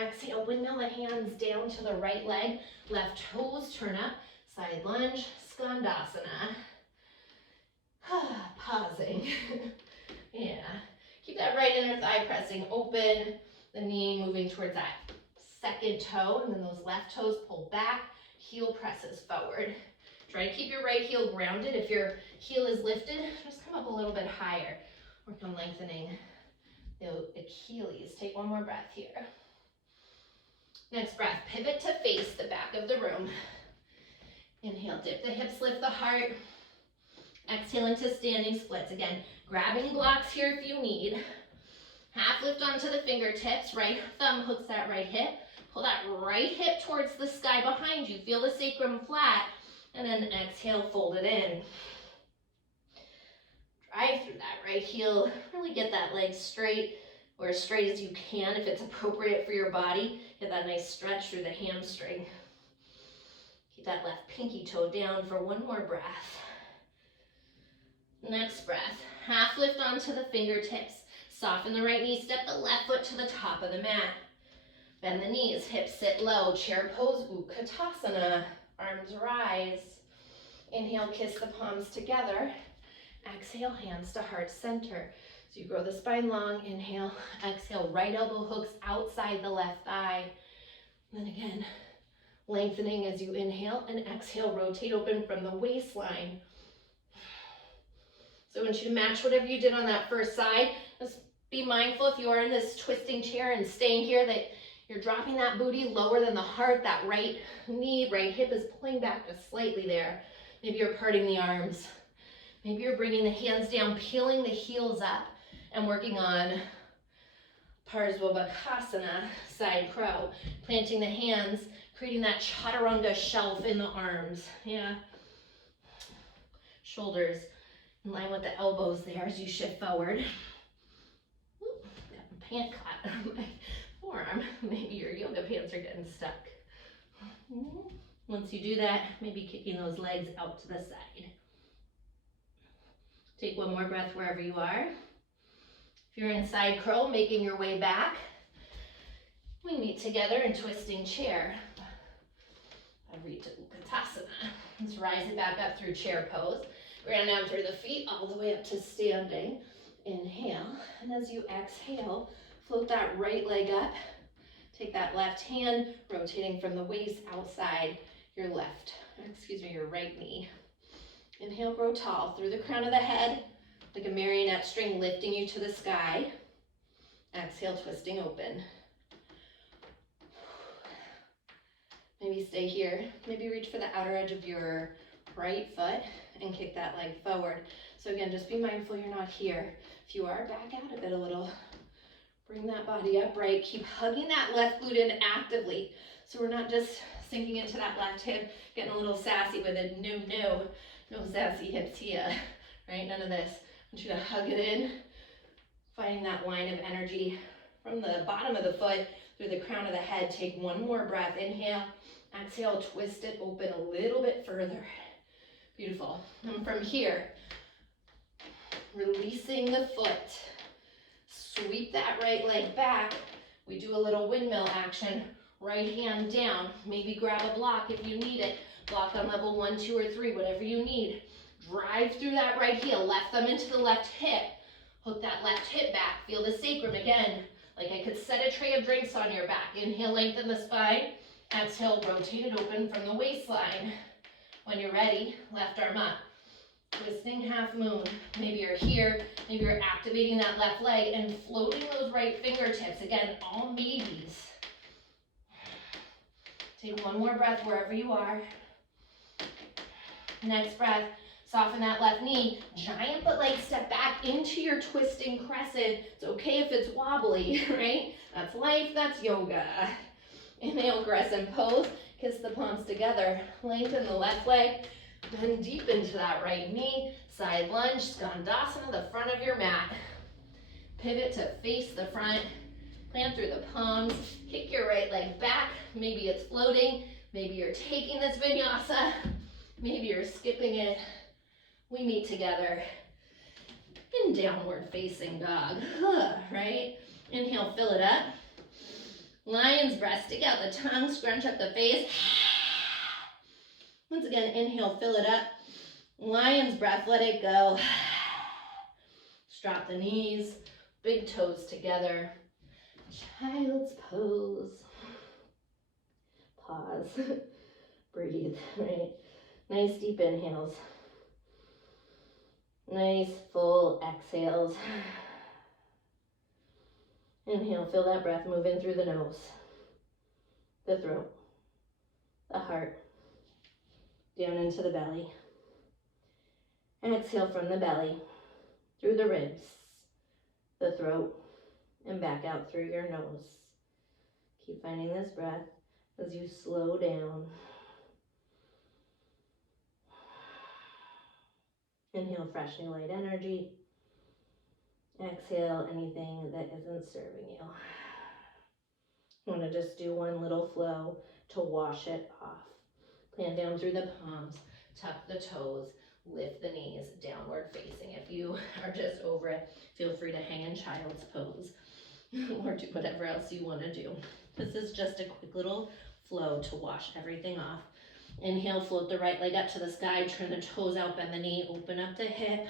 Exhale, windmill the hands down to the right leg. Left toes turn up, side lunge, skandasana. Pausing. Yeah. Keep that right inner thigh pressing open, the knee moving towards that second toe, and then those left toes pull back, heel presses forward. Try to keep your right heel grounded. If your heel is lifted, just come up a little bit higher. Work on lengthening the Achilles. Take one more breath here. Next breath, pivot to face the back of the room. Inhale, dip the hips, lift the heart. Exhale into standing splits. Again, grabbing blocks here if you need. Half lift onto the fingertips. Right thumb hooks that right hip. Pull that right hip towards the sky behind you. Feel the sacrum flat. And then exhale, fold it in. Drive through that right heel. Really get that leg straight, or as straight as you can if it's appropriate for your body. Get that nice stretch through the hamstring. Keep that left pinky toe down for one more breath. Next breath, half lift onto the fingertips. Soften the right knee, step the left foot to the top of the mat. Bend the knees, hips sit low, chair pose, Utkatasana. Arms rise. Inhale, kiss the palms together. Exhale, hands to heart center. So you grow the spine long, inhale, exhale, right elbow hooks outside the left thigh. And then again, lengthening as you inhale, and exhale, rotate open from the waistline. So I want you to match whatever you did on that first side. Just be mindful if you are in this twisting chair and staying here that you're dropping that booty lower than the heart. That right knee, right hip is pulling back just slightly there. Maybe you're parting the arms. Maybe you're bringing the hands down, peeling the heels up, and working on Parsvabhakasana, side crow. Planting the hands, creating that chaturanga shelf in the arms. Yeah. Shoulders in line with the elbows there as you shift forward. Oop, got my pant caught on my forearm. Maybe your yoga pants are getting stuck. Once you do that, maybe kicking those legs out to the side. Take one more breath wherever you are. If you're in side crow, making your way back, we meet together in twisting chair. Advaita Utkatasana. Let's rise it back up through chair pose. Ground down through the feet all the way up to standing. Inhale, and as you exhale, Float that right leg up. Take that left hand, rotating from the waist outside your your right knee. Inhale, grow tall through the crown of the head, like a marionette string lifting you to the sky. Exhale, twisting open. Maybe stay here. Maybe reach for the outer edge of your right foot and kick that leg forward. So again, just be mindful you're not here. If you are, back out of it a little. Bring that body upright. Keep hugging that left glute in actively. So we're not just sinking into that left hip, getting a little sassy with it. No sassy hips here, right? None of this. I want you to hug it in, finding that line of energy from the bottom of the foot through the crown of the head. Take one more breath. Inhale, exhale, twist it open a little bit further. Beautiful. And from here, releasing the foot. Sweep that right leg back. We do a little windmill action. Right hand down. Maybe grab a block if you need it. Block on level 1, 2, or 3, whatever you need. Drive through that right heel. Left thumb into the left hip. Hook that left hip back. Feel the sacrum again. Like I could set a tray of drinks on your back. Inhale, lengthen the spine. Exhale, rotate it open from the waistline. When you're ready, left arm up. Twisting half moon. Maybe you're here, maybe you're activating that left leg and floating those right fingertips. Again, all maybes. Take one more breath wherever you are. Next breath, soften that left knee. Giant but light step back into your twisting crescent. It's okay if it's wobbly, right? That's life, that's yoga. Inhale, crescent pose. Kiss the palms together. Lengthen the left leg. Bend deep into that right knee, side lunge, skandasana, the front of your mat. Pivot to face the front, plant through the palms, kick your right leg back. Maybe it's floating, maybe you're taking this vinyasa, maybe you're skipping it. We meet together in downward facing dog, right? Inhale, fill it up. Lion's breath, stick out the tongue, scrunch up the face. Once again, inhale, fill it up. Lion's breath, let it go. Drop the knees, big toes together. Child's pose. Pause. Breathe, right? Nice deep inhales. Nice full exhales. Inhale, feel that breath move in through the nose, the throat, the heart. Down into the belly. Exhale from the belly, through the ribs, the throat, and back out through your nose. Keep finding this breath as you slow down. Inhale fresh new light energy. Exhale anything that isn't serving you. I want to just do one little flow to wash it off. Plant down through the palms, tuck the toes, lift the knees, downward facing. If you are just over it, feel free to hang in child's pose or do whatever else you want to do. This is just a quick little flow to wash everything off. Inhale, float the right leg up to the sky, turn the toes out, bend the knee, open up the hip.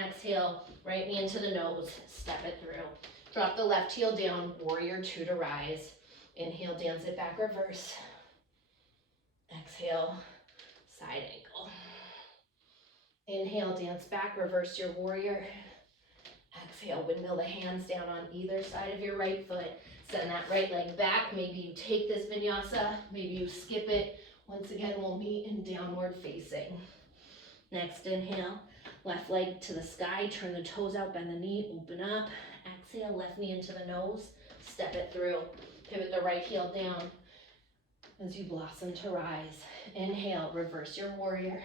Exhale, right knee into the nose, step it through. Drop the left heel down, warrior 2 to rise. Inhale, dance it back, reverse. Exhale, side ankle. Inhale, dance back, reverse your warrior. Exhale, windmill the hands down on either side of your right foot. Send that right leg back. Maybe you take this vinyasa, maybe you skip it. Once again, we'll meet in downward facing. Next inhale, left leg to the sky, turn the toes out, bend the knee, open up. Exhale, left knee into the nose, step it through. Pivot the right heel down as you blossom to rise. Inhale, reverse your warrior.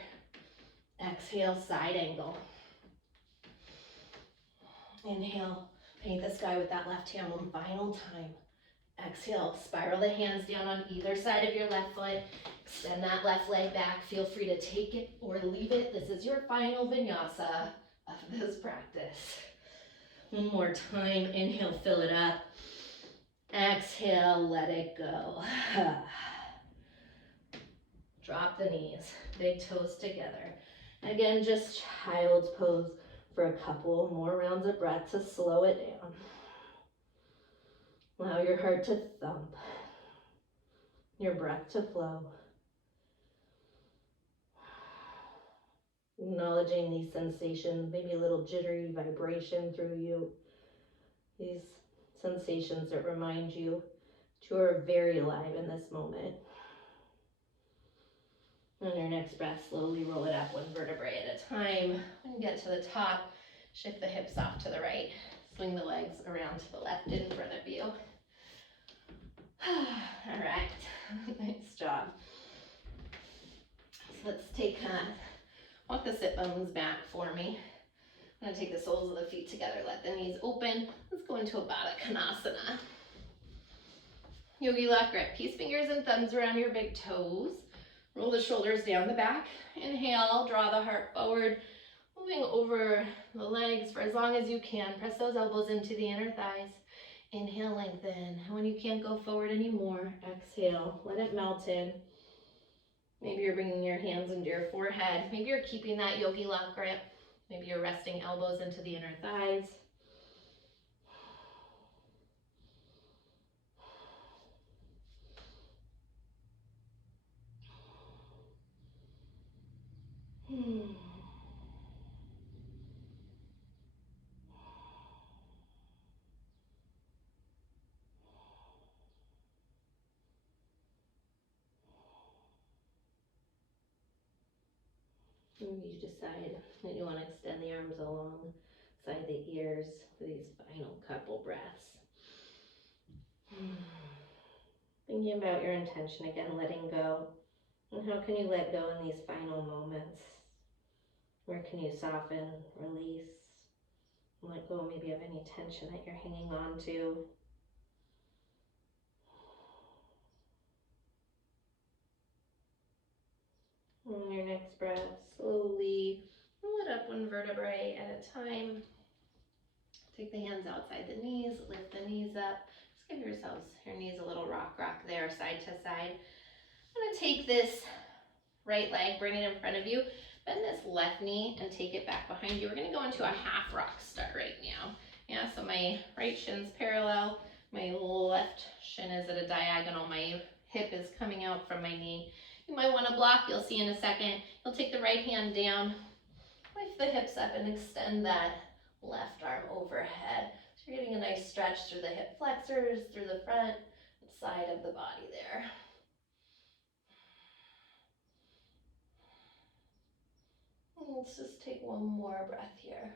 Exhale, side angle. Inhale, paint the sky with that left hand one final time. Exhale, spiral the hands down on either side of your left foot. Extend that left leg back. Feel free to take it or leave it. This is your final vinyasa of this practice. One more time. Inhale, fill it up. Exhale, let it go. Drop the knees, big toes together. Again, just child's pose for a couple more rounds of breath to slow it down. Allow your heart to thump, your breath to flow. Acknowledging these sensations, maybe a little jittery vibration through you. These sensations that remind you that you are very alive in this moment. On your next breath, slowly roll it up one vertebrae at a time. When you get to the top, shift the hips off to the right. Swing the legs around to the left in front of you. All right, nice job. So let's walk the sit bones back for me. I'm gonna take the soles of the feet together, let the knees open. Let's go into a Baddha Konasana. Yogi lock grip, peace fingers and thumbs around your big toes. Roll the shoulders down the back. Inhale, draw the heart forward, moving over the legs for as long as you can. Press those elbows into the inner thighs. Inhale, lengthen. When you can't go forward anymore, exhale, let it melt in. Maybe you're bringing your hands into your forehead. Maybe you're keeping that yogi lock grip. Maybe you're resting elbows into the inner thighs. Maybe you decide that you want to extend the arms alongside the ears for these final couple breaths. Thinking about your intention again, letting go. And how can you let go in these final moments? Where can you soften, release, and let go maybe of any tension that you're hanging on to? On your next breath, slowly roll it up one vertebrae at a time. Take the hands outside the knees, lift the knees up. Just give your knees a little rock there, side to side. I'm gonna take this right leg, bring it in front of you, bend this left knee and take it back behind you. We're gonna go into a half rock start right now. Yeah, so my right shin's parallel, my left shin is at a diagonal, my hip is coming out from my knee. You might want to block, you'll see in a second. You'll take the right hand down, lift the hips up and extend that left arm overhead. So you're getting a nice stretch through the hip flexors, through the front and side of the body there. And let's just take one more breath here.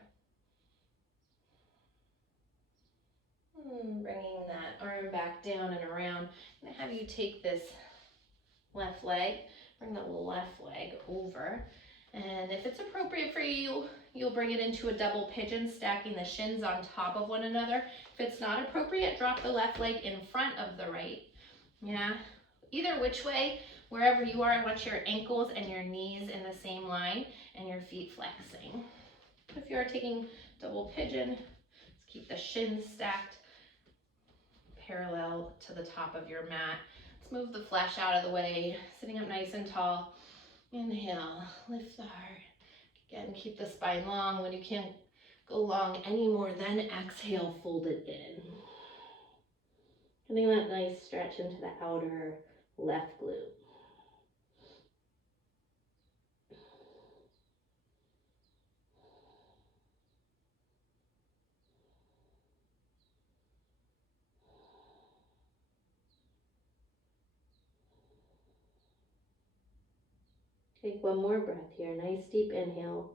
Bringing that arm back down and around. I'm going to have you take this left leg, bring the left leg over. And if it's appropriate for you, you'll bring it into a double pigeon, stacking the shins on top of one another. If it's not appropriate, drop the left leg in front of the right. Yeah, either which way, wherever you are, I want your ankles and your knees in the same line and your feet flexing. If you are taking double pigeon, let's keep the shins stacked parallel to the top of your mat. Let's move the flesh out of the way, sitting up nice and tall. Inhale, lift the heart. Again, keep the spine long. When you can't go long anymore, then exhale, fold it in. Getting that nice stretch into the outer left glute. Take one more breath here. Nice deep inhale.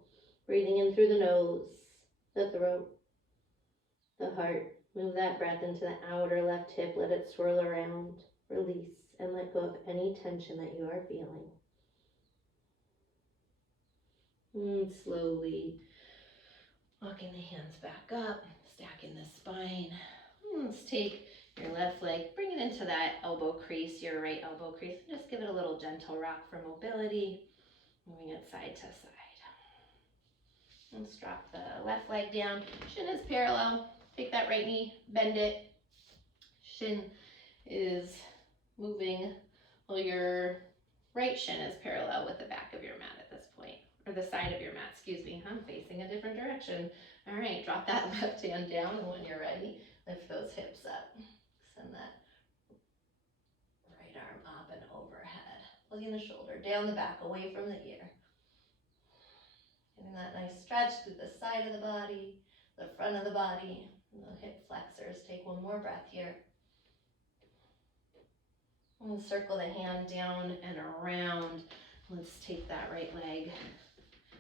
Breathing in through the nose, the throat, the heart. Move that breath into the outer left hip. Let it swirl around. Release and let go of any tension that you are feeling. And slowly walking the hands back up, stacking the spine. Let's take your left leg, bring it into that elbow crease, your right elbow crease. Just give it a little gentle rock for mobility. Moving it side to side. Let's drop the left leg down. Shin is parallel. Take that right knee, bend it. Shin is moving. Well, your right shin is parallel with the back of your mat at this point, or the side of your mat, excuse me. I'm facing a different direction. All right, drop that left hand down, and when you're ready, lift those hips up. Send that right arm up and overhead. Plugging the shoulder down the back, away from the ear. Getting that nice stretch through the side of the body, the front of the body, and the hip flexors. Take one more breath here. And circle the hand down and around. Let's take that right leg.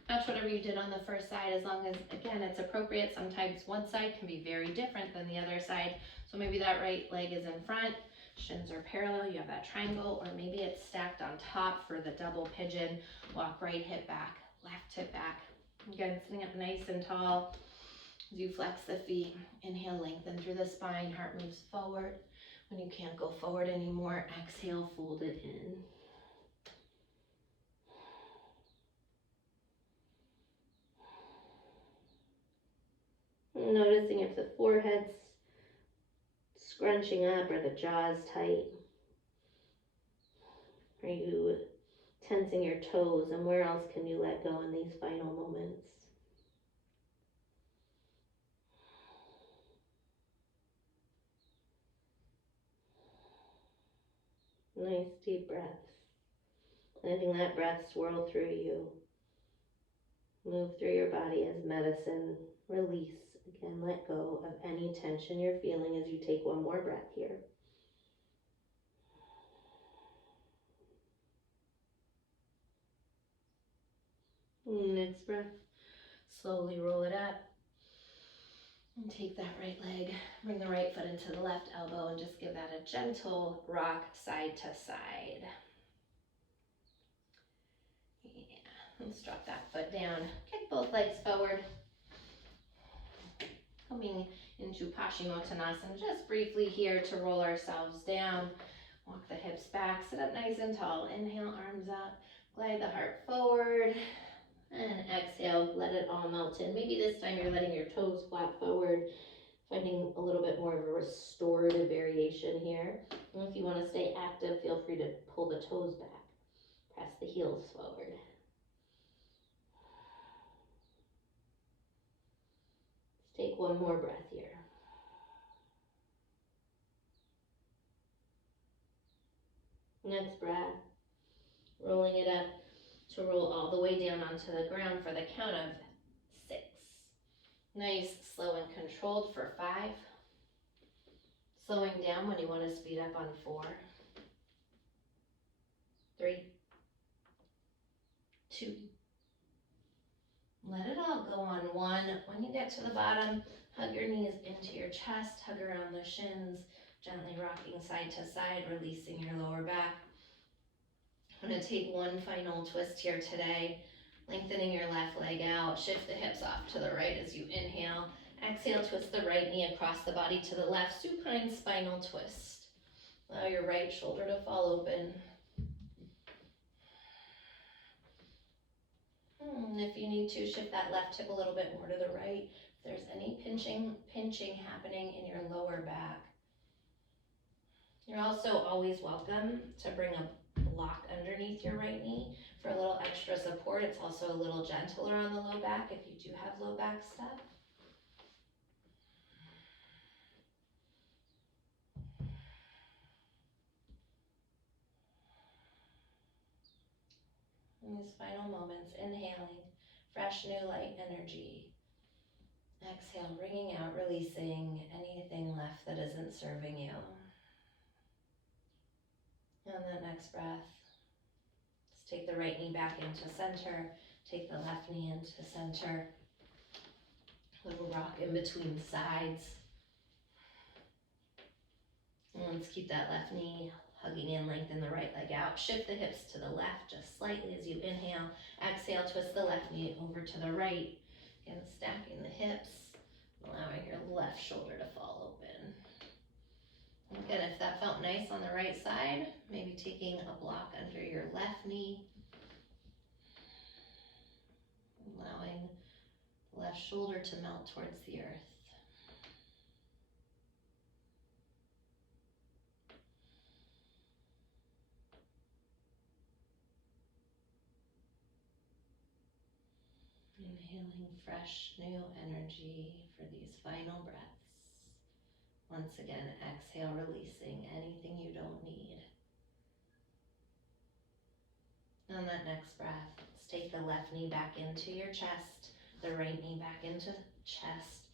Match whatever you did on the first side, as long as, again, it's appropriate. Sometimes one side can be very different than the other side. So maybe that right leg is in front, shins are parallel, you have that triangle, or maybe it's stacked on top for the double pigeon. Walk right hip back, left hip back. Again, sitting up nice and tall. As you flex the feet, inhale, lengthen through the spine, heart moves forward. When you can't go forward anymore, exhale, fold it in. Noticing if the forehead's scrunching up or the jaw's tight. Are you tensing your toes, and where else can you let go in these final moments? Nice deep breaths. Letting that breath swirl through you. Move through your body as medicine. Release. Again, let go of any tension you're feeling as you take one more breath here. Next breath. Slowly roll it up. And take that right leg, bring the right foot into the left elbow, and just give that a gentle rock side to side. Yeah, let's drop that foot down. Kick both legs forward. Coming into Paschimottanasana, just briefly here to roll ourselves down. Walk the hips back, sit up nice and tall. Inhale, arms up, glide the heart forward. And exhale, let it all melt in. Maybe this time you're letting your toes flap forward, finding a little bit more of a restorative variation here. And if you want to stay active, feel free to pull the toes back. Press the heels forward. Let's take one more breath here. Next breath, rolling it up to roll all the way down onto the ground for the count of 6. Nice, slow and controlled for 5. Slowing down when you want to speed up on 4. 3. 2. Let it all go on 1. When you get to the bottom, hug your knees into your chest, hug around the shins, gently rocking side to side, releasing your lower back. I'm going to take one final twist here today, lengthening your left leg out, shift the hips off to the right as you inhale. Exhale, twist the right knee across the body to the left, supine spinal twist. Allow your right shoulder to fall open. If you need to, shift that left hip a little bit more to the right. If there's any pinching happening in your lower back. You're also always welcome to bring a block underneath your right knee for a little extra support. It's also a little gentler on the low back if you do have low back stuff. In these final moments, inhaling fresh new light energy. Exhale, bringing out, releasing anything left that isn't serving you. And the next breath, let's take the right knee back into center, take the left knee into center. Little rock in between sides. And let's keep that left knee hugging in, lengthen the right leg out. Shift the hips to the left just slightly as you inhale. Exhale, twist the left knee over to the right. Again, stacking the hips, allowing your left shoulder to fall open. Again, if that felt nice on the right side, maybe taking a block under your left knee. Allowing the left shoulder to melt towards the earth. Inhaling fresh new energy for these final breaths. Once again, exhale, releasing anything you don't need. On that next breath, let's take the left knee back into your chest, the right knee back into the chest.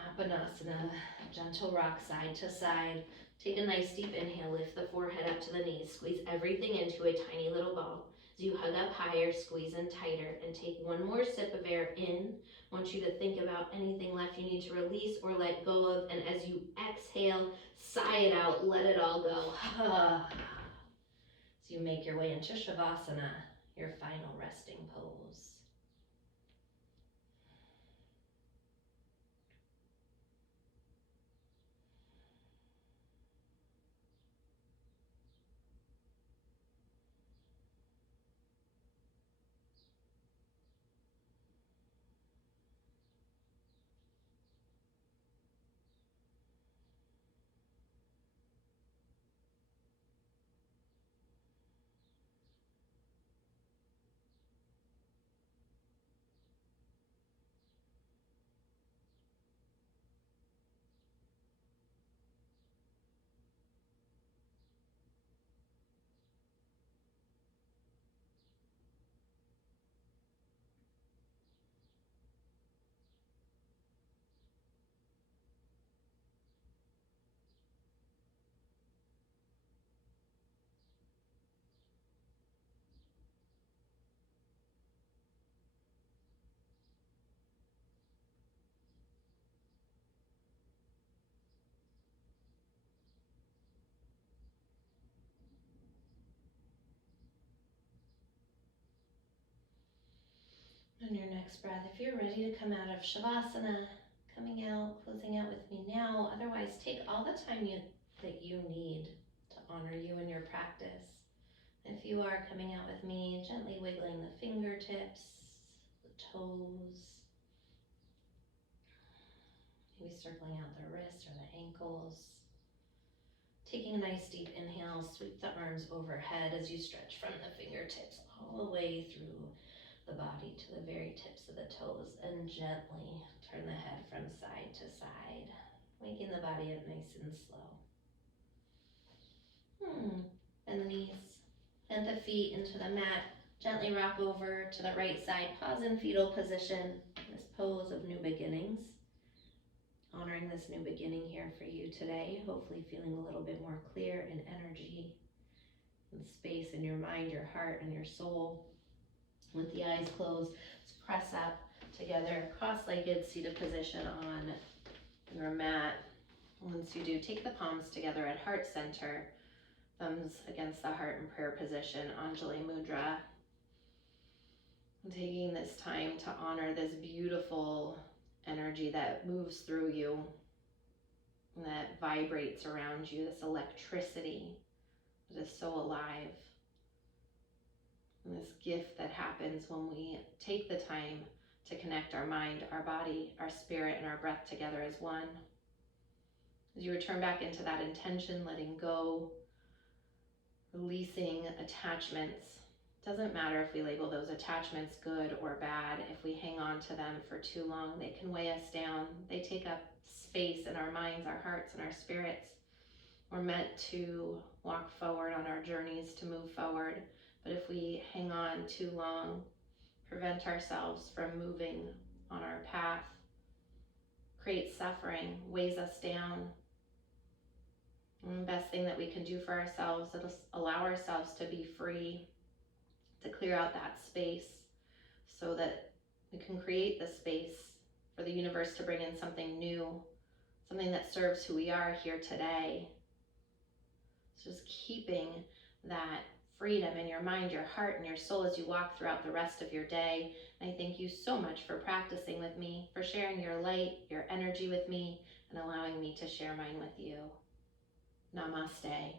Apanasana, gentle rock side to side. Take a nice deep inhale, lift the forehead up to the knees, squeeze everything into a tiny little ball. As you hug up higher, squeeze in tighter, and take one more sip of air in. I want you to think about anything left you need to release or let go of, and as you exhale, sigh it out, let it all go. As you make your way into Shavasana, your final resting pose. On your next breath, if you're ready to come out of Shavasana, coming out, closing out with me now. Otherwise, take all the time that you need to honor you in your practice. If you are coming out with me, gently wiggling the fingertips, the toes, maybe circling out the wrists or the ankles. Taking a nice deep inhale, sweep the arms overhead as you stretch from the fingertips all the way through the body to the very tips of the toes, and gently turn the head from side to side, making the body up nice and slow. Bend the knees, and the feet into the mat. Gently rock over to the right side. Pause in fetal position, this pose of new beginnings. Honoring this new beginning here for you today. Hopefully feeling a little bit more clear in energy and space in your mind, your heart, and your soul. With the eyes closed, let's press up together, cross-legged seated position on your mat. Once you do, take the palms together at heart center, thumbs against the heart in prayer position, Anjali Mudra. And taking this time to honor this beautiful energy that moves through you and that vibrates around you, this electricity that is so alive. And this gift that happens when we take the time to connect our mind, our body, our spirit, and our breath together as one. As you return back into that intention, letting go, releasing attachments. Doesn't matter if we label those attachments good or bad. If we hang on to them for too long, they can weigh us down. They take up space in our minds, our hearts, and our spirits. We're meant to walk forward on our journeys, to move forward. But if we hang on too long, prevent ourselves from moving on our path, create suffering, weighs us down. And the best thing that we can do for ourselves is allow ourselves to be free, to clear out that space so that we can create the space for the universe to bring in something new, something that serves who we are here today. So just keeping that freedom in your mind, your heart, and your soul as you walk throughout the rest of your day. And I thank you so much for practicing with me, for sharing your light, your energy with me, and allowing me to share mine with you. Namaste.